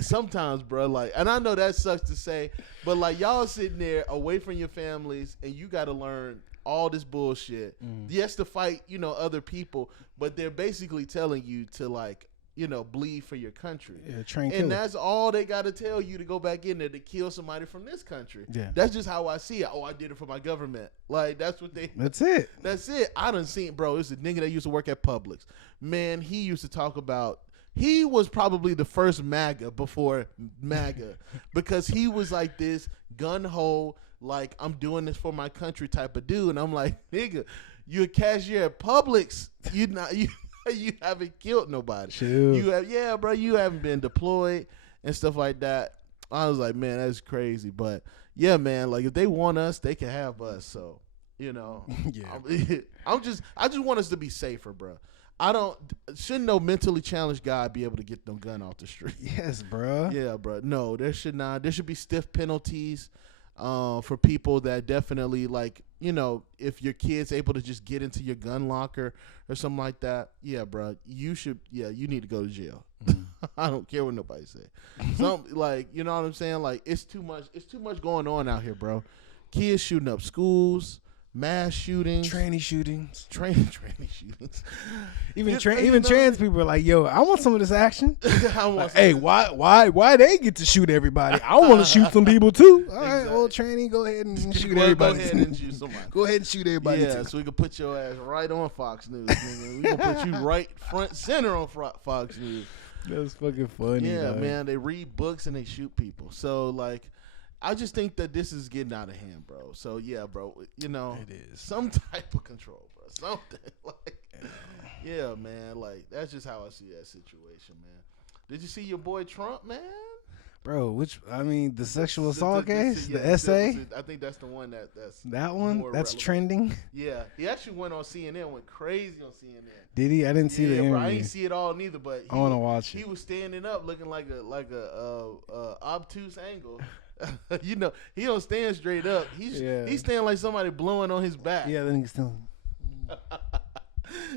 sometimes, bro, like, and I know that sucks to say, but like y'all sitting there away from your families and you got to learn all this bullshit. Yes, to fight, you know, other people, but they're basically telling you to like, you know, bleed for your country. Yeah, train and that's all they got to tell you to go back in there to kill somebody from this country. Yeah. That's just how I see it. Oh, I did it for my government. Like, that's what they... That's it. That's it. I done seen, bro, it's a nigga that used to work at Publix. Man, he used to talk about... He was probably the first MAGA before MAGA because he was like this gun-ho, like, I'm doing this for my country type of dude. And I'm like, nigga, you're a cashier at Publix. You haven't killed nobody. Chill. You haven't been deployed and stuff like that. I was like, man, that's crazy. But yeah, man, like if they want us, they can have us. So, you know, I just want us to be safer, bro. Shouldn't no mentally challenged guy be able to get no gun off the street? Yes, bro. Yeah, bro. No, there should not. There should be stiff penalties for people that definitely, like, you know, if your kid's able to just get into your gun locker or something like that, yeah, bro, you need to go to jail. I don't care what nobody say. Like, you know what I'm saying? Like, it's too much going on out here, bro. Kids shooting up schools, mass shootings, tranny shootings, tranny shootings. Even trans people are like, yo, I want some of this action. Hey, why they get to shoot everybody? I want to shoot some people too. All right, well, tranny, go ahead and shoot everybody. Go ahead and shoot somebody. Go ahead and shoot everybody. Yeah, too. so we can put your ass right on Fox News, nigga. We gonna put you right front center on Fox News. That's fucking funny. Yeah, dog. man. They read books and they shoot people. So like, I just think that this is getting out of hand, bro. So yeah, bro. You know, it is some type of control, bro. Something like, yeah, man. Like that's just how I see that situation, man. Did you see your boy Trump, man? Bro, the sexual assault case, the essay. I think that's the one that's that one. That's relevant. Trending. Yeah, he actually went on CNN, went crazy on CNN. Did he? I didn't see the interview. I didn't see it all neither, but I want to watch it. He was standing up, looking like a obtuse angle. You know, he don't stand straight up. He's standing like somebody blowing on his back. Yeah, then he's still.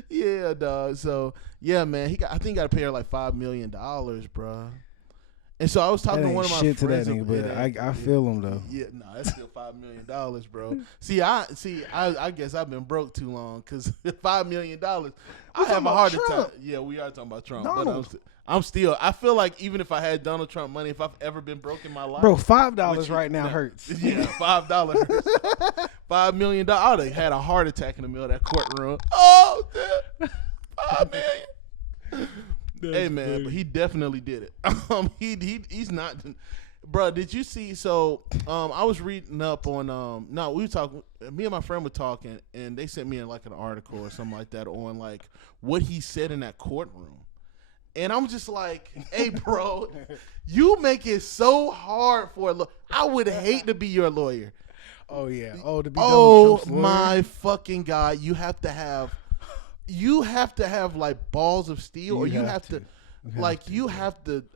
Yeah, dog. So yeah, man, I think he got to pay her like $5 million, bro. And so I was talking to one of my friends. To that nigga, but I feel him though. Yeah, no, that's still $5 million, bro. I guess I've been broke too long because $5 million, I have a heart attack. Yeah, we are talking about Trump. Donald. But I feel like even if I had Donald Trump money, if I've ever been broke in my life, bro, $5 right now hurts. Yeah, $5 hurts. $5 million. I would have had a heart attack in the middle of that courtroom. Oh, damn. $5 million. Hey man, funny. But he definitely did it. He's not, bro. Did you see? So I was reading up on we were talking. Me and my friend were talking, and they sent me like an article or something like that on like what he said in that courtroom, and I'm just like, hey, bro, you make it so hard for a lawyer. I would hate to be your lawyer. Oh yeah. Oh, to be. Oh my fucking God, you have to have like balls of steel, or you have to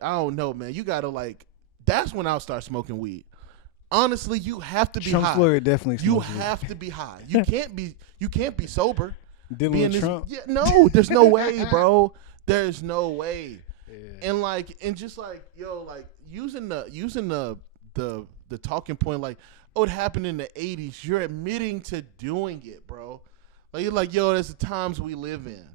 I don't know, man. You gotta like. That's when I'll start smoking weed. honestly, you have to be Trump's high. lawyer definitely. You have to be high. You can't be sober. Dealing with Trump. Yeah, no, there's no way, bro. There's no way. Yeah. And just like using the talking point like, oh, it happened in the 80s. You're admitting to doing it, bro. Like you're like, yo, that's the times we live in.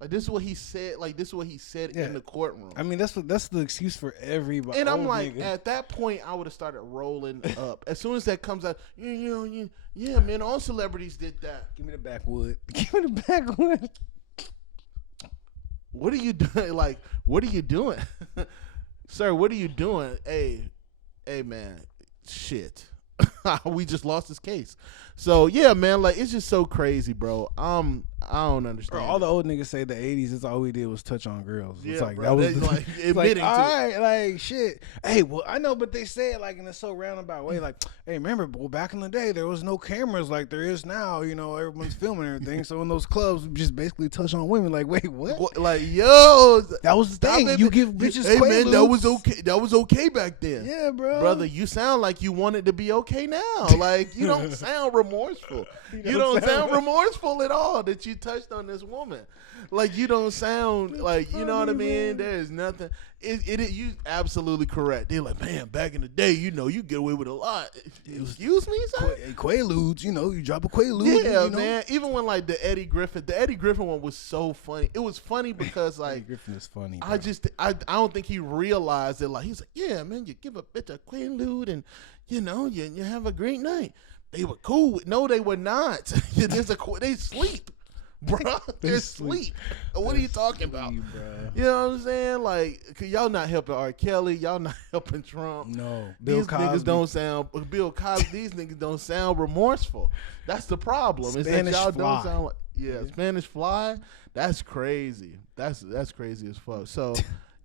Like this is what he said. Like this is what he said in the courtroom. I mean, that's the excuse for everybody. And I'm like, at that point, I would have started rolling up. As soon as that comes out, yeah, man, all celebrities did that. Give me the backwood. Give me the backwood. What are you doing? Like, what are you doing, sir? What are you doing? Hey, man, shit. We just lost this case. So yeah, man, like it's just so crazy, bro. I don't understand. Bro, all the old niggas say the 80s is all we did was touch on girls. Yeah, it's like bro, that was like admitting all to right, like shit. Hey, well, I know, but they say it like in a so roundabout way. Like, hey, remember, well, back in the day, there was no cameras like there is now. You know, everyone's filming everything. So in those clubs, we just basically touch on women. Like, wait, what? Like, yo, that was the thing. You give bitches. Hey, Quaaludes. man, that was okay. That was okay back then. Yeah, bro. Brother, you sound like you want it to be okay now. Like, you don't sound remorseful. You don't sound remorseful at all that you touched on this woman. Like, you don't sound like, you know what I mean? There is nothing. You absolutely correct. They're like, man, back in the day, you get away with a lot. Excuse me, sir? Quaaludes, you drop a Quaalude. Yeah, man. Even when like the Eddie Griffin one was so funny. It was funny because like Eddie Griffin is funny. Bro. I don't think he realized it. Like he's like, yeah, man, you give a bitch a Quaalude and you have a great night. They were cool. No, they were not. They sleep. Bro, they're asleep. What are you talking about? You know what I'm saying? Like, y'all not helping R. Kelly. Y'all not helping Trump. No. These niggas don't sound Bill Cosby. These niggas don't sound remorseful. That's the problem. Spanish is that y'all Fly. don't sound like Spanish Fly. That's crazy. That's crazy as fuck. So.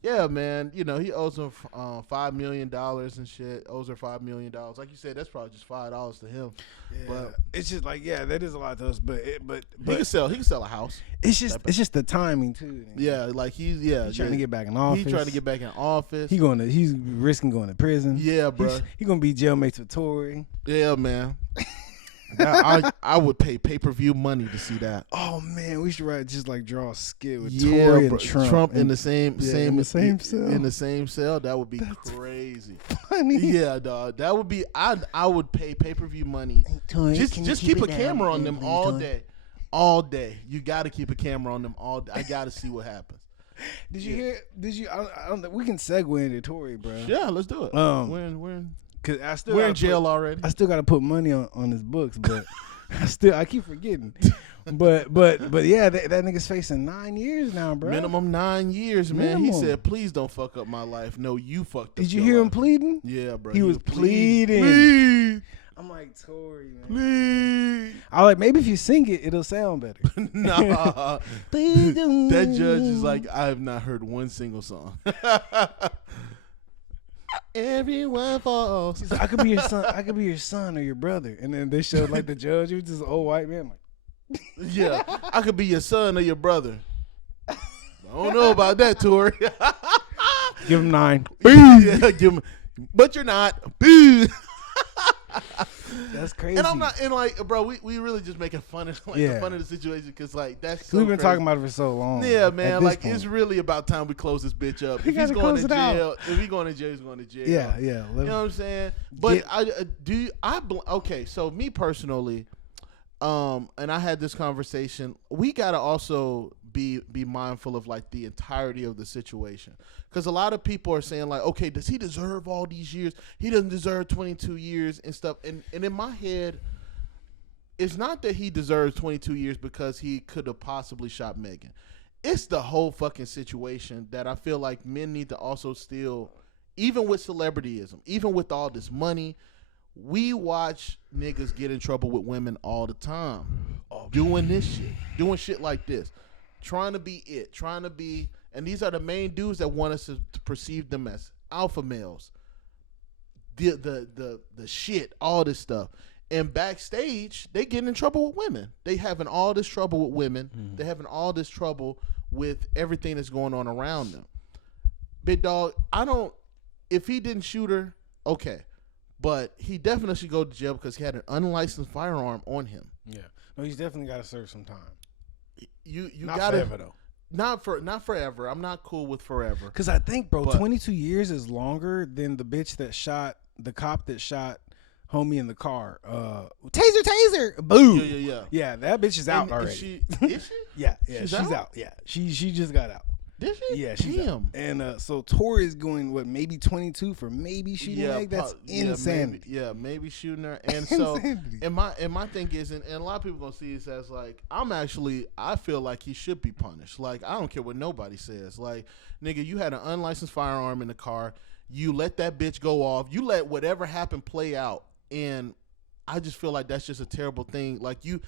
Yeah, man. He owes him $5 million and shit. Owes her $5 million. Like you said, that's probably just $5 to him. Yeah, but it's just like that is a lot to us. But he can sell a house. It's just the timing too. Yeah, like he's trying to get back in office. He's trying to get back in office. He's risking going to prison. Yeah, bro. He's gonna be jailmates with Tory. Yeah, man. I would pay pay-per-view money to see that. Oh man, we should draw a skit with Tory and Trump in the same cell. In the same cell. That would be crazy. Funny. Yeah, dog. That would be. I would pay pay-per-view money. Tory, just keep a camera on them all day. All day. You got to keep a camera on them all day. I got to see what happens. Did you hear? I don't. We can segue into Tory, bro. Yeah, let's do it. We're in jail already. I still got to put money on his books, but I keep forgetting. But yeah, that nigga's facing 9 years now, bro. Minimum 9 years, man. He said, "Please don't fuck up my life." No, you fucked up. Did you hear him pleading? Yeah, bro. He was pleading. Please. I'm like, Tory, man. Please. I like, maybe if you sing it, it'll sound better. Nah. That judge is like, I have not heard one single song. Everyone falls. Like, I could be your son. I could be your son or your brother. And then they showed like the judge. He was just an old white man. Like, yeah, I could be your son or your brother. I don't know about that, Tory. Give him 9. Yeah, give him. But you're not. That's crazy. And I'm not. And like, bro, we really just making fun of fun of the situation because like that's. So we've been crazy. talking about it for so long. Yeah, man. Like point. It's really about time we close this bitch up. If he's going to jail, he's going to jail. Yeah. You know what I'm saying? But okay. So me personally, and I had this conversation. We gotta also be mindful of like the entirety of the situation. Because a lot of people are saying like, okay, does he deserve all these years? He doesn't deserve 22 years and stuff. And in my head, it's not that he deserves 22 years because he could have possibly shot Megan. It's the whole fucking situation that I feel like men need to also still, even with celebrityism, even with all this money, we watch niggas get in trouble with women all the time. Doing this shit. Doing shit like this. Trying to be it. Trying to be... And these are the main dudes that want us to perceive them as alpha males. The shit, all this stuff. And backstage, they get in trouble with women. They having all this trouble with women. Mm-hmm. They having all this trouble with everything that's going on around them. Big dog, if he didn't shoot her, okay. But he definitely should go to jail because he had an unlicensed firearm on him. Yeah. No, he's definitely got to serve some time. You not gotta forever though. Not forever. I'm not cool with forever. Because I think, bro, 22 years is longer than the cop that shot homie in the car. Taser, boom. Yeah, that bitch is out already. Is she? Yeah, she's out. Yeah, she just got out. Did she? Yeah, she's out. And so Tori is going maybe 22 for maybe shooting Meg. That's insanity. Maybe shooting her. And so, and my thing is, and a lot of people gonna see this as like, I feel like he should be punished. Like, I don't care what nobody says. Like, nigga, you had an unlicensed firearm in the car. You let that bitch go off. You let whatever happened play out. And I just feel like that's just a terrible thing. Like you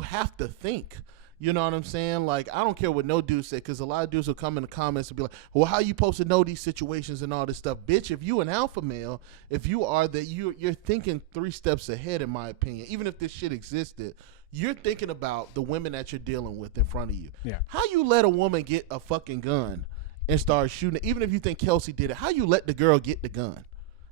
have to think. You know what I'm saying? Like, I don't care what no dude said, because a lot of dudes will come in the comments and be like, well, how you supposed to know these situations and all this stuff? Bitch, if you an alpha male, if you are that, you're thinking 3 steps ahead, in my opinion. Even if this shit existed, you're thinking about the women that you're dealing with in front of you. Yeah. How you let a woman get a fucking gun and start shooting it? Even if you think Kelsey did it, how you let the girl get the gun?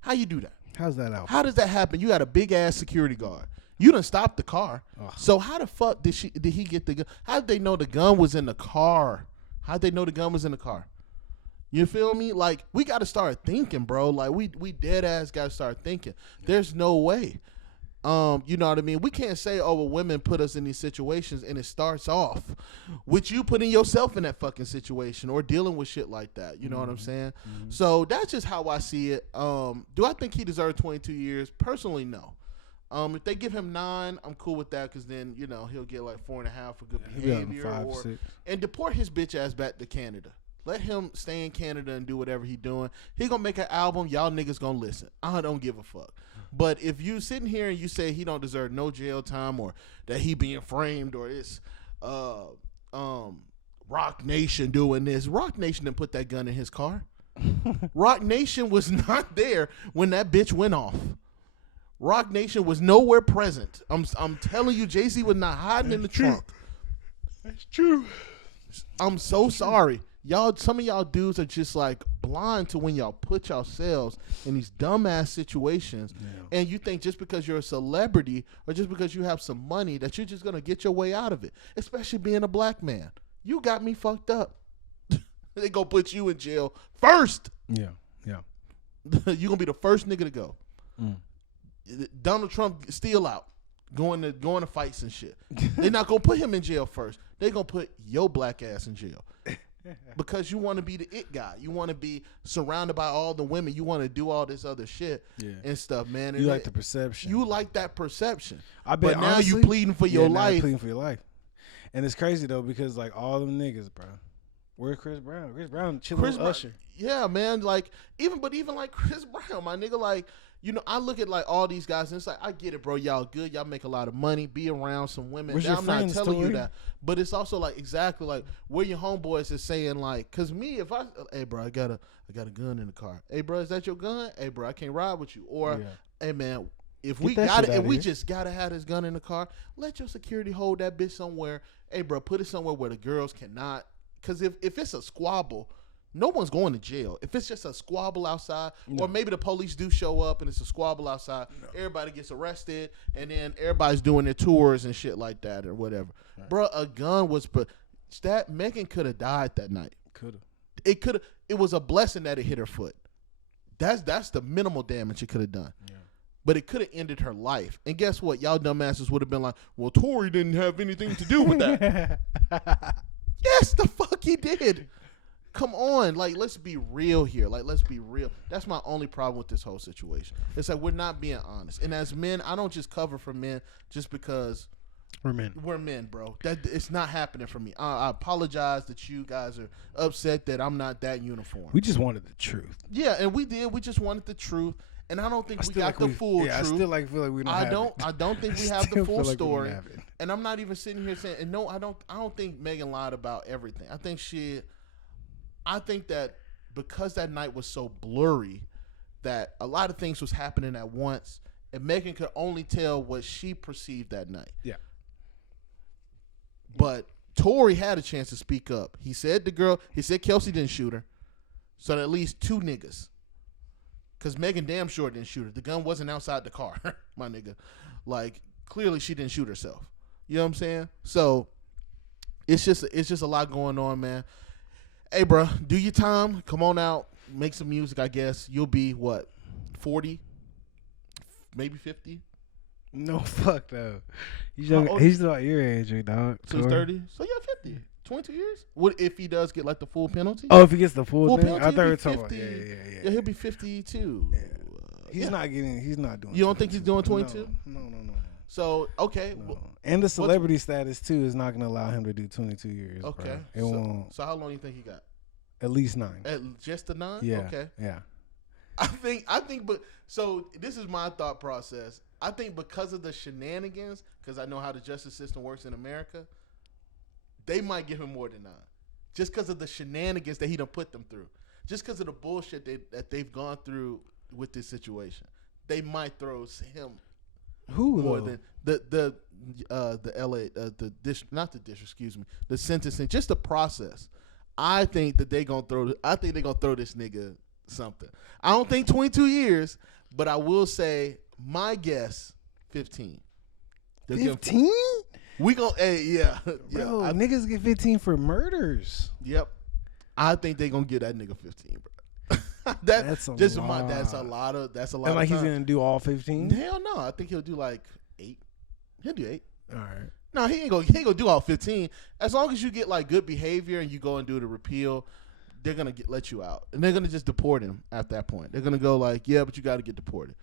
How you do that? How's that out? How does that happen? You got a big-ass security guard. You done stopped the car. Ugh. So how the fuck did he get the gun? How did they know the gun was in the car? How did they know the gun was in the car? You feel me? Like, we got to start thinking, bro. Like, we dead ass got to start thinking. There's no way. You know what I mean? We can't say, oh, well, women put us in these situations, and it starts off with you putting yourself in that fucking situation or dealing with shit like that. You know what I'm saying? Mm-hmm. So that's just how I see it. Do I think he deserved 22 years? Personally, no. If they give him 9, I'm cool with that, because then, you know, he'll get like 4.5 for good behavior, 5, 6. And deport his bitch ass back to Canada. Let him stay in Canada and do whatever he doing. He gonna make an album. Y'all niggas gonna listen. I don't give a fuck. But if you sitting here and you say he don't deserve no jail time, or that he being framed, or it's Rock Nation doing this, Rock Nation didn't put that gun in his car. Rock Nation was not there when that bitch went off. Rock Nation was nowhere present. I'm telling you, Jay-Z was not hiding in the trunk. That's true. I'm so sorry. Y'all, some of y'all dudes are just like blind to when y'all put yourselves in these dumbass situations. Yeah. And you think just because you're a celebrity or just because you have some money that you're just going to get your way out of it, especially being a black man. You got me fucked up. They going to put you in jail first. Yeah. You're going to be the first nigga to go. Donald Trump still out, going to fights and shit. They're not going to put him in jail first. They're going to put your black ass in jail. Because you want to be the it guy. You want to be surrounded by all the women. You want to do all this other shit and stuff, man. And you like the perception. You like that perception. I bet, but now you pleading for your life. Pleading for your life. And it's crazy, though, because, like, all them niggas, bro. Where's Chris Brown? Chris Brown chilling with Usher. Yeah, man. Like, even like Chris Brown, my nigga, like, you know, I look at like all these guys and it's like, I get it, bro. Y'all good. Y'all make a lot of money. Be around some women. I'm not telling you that. But it's also like exactly like where your homeboys is saying like, cause me, if hey bro, I got a gun in the car. Hey bro, is that your gun? Hey bro, I can't ride with you. Or hey man, if we got it, if we just gotta have this gun in the car, let your security hold that bitch somewhere. Hey bro, put it somewhere where the girls cannot. Cause if it's a squabble, no one's going to jail. If it's just a squabble outside, or maybe the police do show up and it's a squabble outside, everybody gets arrested, and then everybody's doing their tours and shit like that or whatever. Right. Bro, a gun was that Megan could have died that night. It was a blessing that it hit her foot. That's the minimal damage it could have done. Yeah. But it could have ended her life. And guess what? Y'all dumbasses would have been like, well, Tory didn't have anything to do with that. Yes, the fuck he did. Come on, like, let's be real here. Like, let's be real. That's my only problem with this whole situation. It's like we're not being honest. And as men, I don't just cover for men just because we're men. We're men, bro. That it's not happening for me. I apologize that you guys are upset that I'm not that uniform. We just wanted the truth. Yeah, and we did. We just wanted the truth. And I don't think we got the full truth. I still feel like we don't have it. I don't think we have the full story. And I'm not even sitting here saying, and no, I don't think Megan lied about everything. I think that because that night was so blurry that a lot of things was happening at once, and Megan could only tell what she perceived that night. Yeah. But Tory had a chance to speak up. He said Kelsey didn't shoot her. So at least 2 niggas Because Megan damn sure didn't shoot her. The gun wasn't outside the car, my nigga. Like, clearly she didn't shoot herself. You know what I'm saying? So it's just a lot going on, man. Hey, bro, do your time. Come on out. Make some music, I guess. You'll be, what, 40? Maybe 50? No, fuck no. He's about your age, right, dog. So he's 30? So yeah, 50. 22 years? What if he does get like the full penalty? Oh, if he gets the full thing? penalty, I thought we were he'll be talking about 50. Yeah, he'll be 52. Yeah. He's not doing. You don't think he's doing 22? No. So, okay. No. And the celebrity status, too, is not going to allow him to do 22 years. Okay. Bro. It won't. So how long do you think he got? At least 9. Just the 9? Yeah. Okay. Yeah. I think, but so this is my thought process. I think because of the shenanigans, because I know how the justice system works in America, they might give him more than 9, just because of the shenanigans that he done put them through, just because of the bullshit that they've gone through with this situation. They might throw him more than the LA not the district, excuse me, the sentencing, just the process. I think that they gonna throw this nigga something. I don't think 22 years, but I will say my guess 15. 15? We gon' yeah. Bro, niggas get 15 for murders. Yep. I think they gonna give that nigga 15, bro. That's a lot. That's a lot. And like he's gonna do all 15? Hell no. I think he'll do like 8. He'll do 8. All right. No, he ain't gonna do all 15. As long as you get like good behavior and you go and do the repeal, they're gonna let you out, and they're gonna just deport him at that point. They're gonna go like, yeah, but you got to get deported.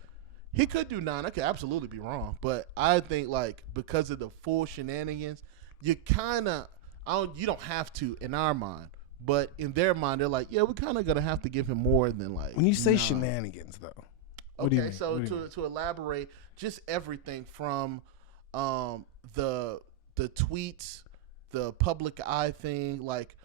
He could do 9. I could absolutely be wrong, but I think like because of the full shenanigans, you don't have to in our mind, but in their mind, they're like, yeah, we're kind of gonna have to give him more than like. When you say shenanigans, though. Okay, so to elaborate, just everything from the tweets, the public eye thing, like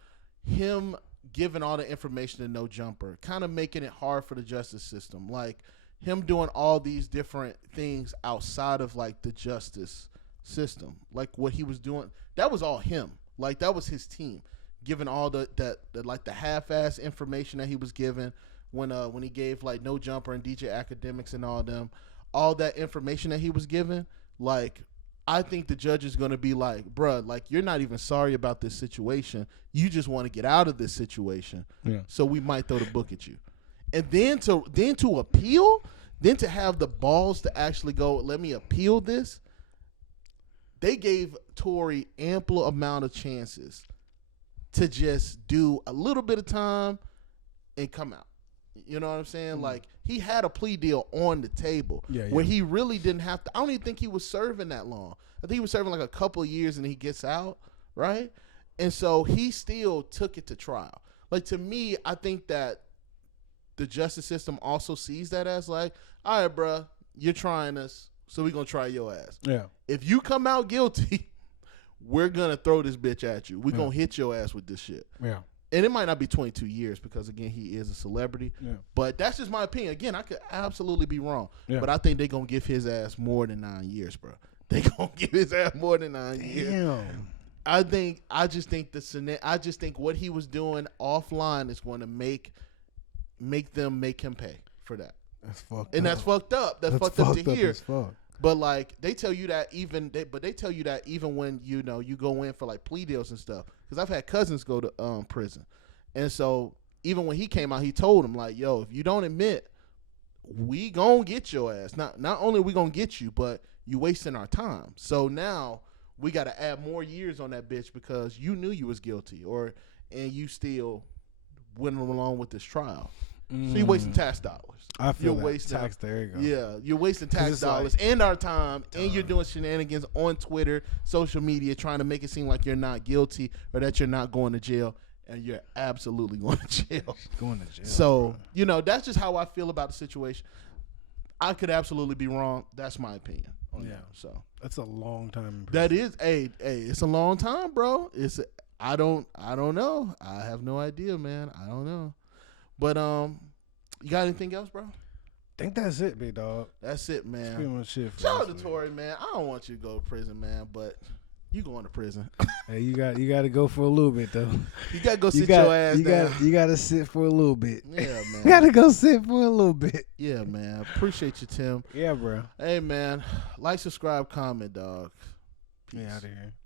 him giving all the information to No Jumper, kind of making it hard for the justice system, like him doing all these different things outside of like the justice system, like what he was doing, that was all him. Like that was his team, giving all the like the half-ass information that he was given when he gave like No Jumper and DJ Academics and all them, all that information that he was given. Like I think the judge is going to be like, bruh, like you're not even sorry about this situation. You just want to get out of this situation. Yeah. So we might throw the book at you. And then to appeal, then to have the balls to actually go, let me appeal this. They gave Tory ample amount of chances to just do a little bit of time and come out. You know what I'm saying? Mm-hmm. Like he had a plea deal on the table where he really didn't have to. I don't even think he was serving that long. I think he was serving like a couple of years and he gets out, right? And so he still took it to trial. Like to me, I think that the justice system also sees that as like, all right, bro, you're trying us, so we're gonna try your ass. Yeah. If you come out guilty, we're gonna throw this bitch at you. We're gonna hit your ass with this shit. Yeah. And it might not be 22 years because, again, he is a celebrity. Yeah. But that's just my opinion. Again, I could absolutely be wrong. Yeah. But I think they're going to give his ass more than 9 years, bro. They're going to give his ass more than 9 years. Damn. I just think what he was doing offline is going to make them make him pay for that. That's fucked up. And that's fucked up. That's fucked up to hear. But like they tell you that even when you go in for like plea deals and stuff. Because I've had cousins go to prison, and so even when he came out, he told him like, "Yo, if you don't admit, we gonna get your ass. Not only we gonna get you, but you wasting our time. So now we got to add more years on that bitch because you knew you was guilty, and you still went along with this trial. So you're wasting tax dollars. I feel you're wasting tax. There you go. Yeah, you're wasting tax dollars and our time, and you're doing shenanigans on Twitter, social media, trying to make it seem like you're not guilty or that you're not going to jail, and you're absolutely going to jail. Going to jail. So that's just how I feel about the situation. I could absolutely be wrong. That's my opinion. So that's a long time. That is, it's a long time, bro. I don't know. I have no idea, man. I don't know. But you got anything else, bro? I think that's it, big dog. That's it, man. Pretty much it. Shout out to Tory, man. I don't want you to go to prison, man, but You going to prison. Hey, you got to go for a little bit though. You got to go sit your ass down. You got to sit for a little bit. Yeah, man. You got to go sit for a little bit. Yeah, man. Appreciate you, Tim. Yeah, bro. Hey, man. Like, subscribe, comment, dog. Peace. Yeah, out of here.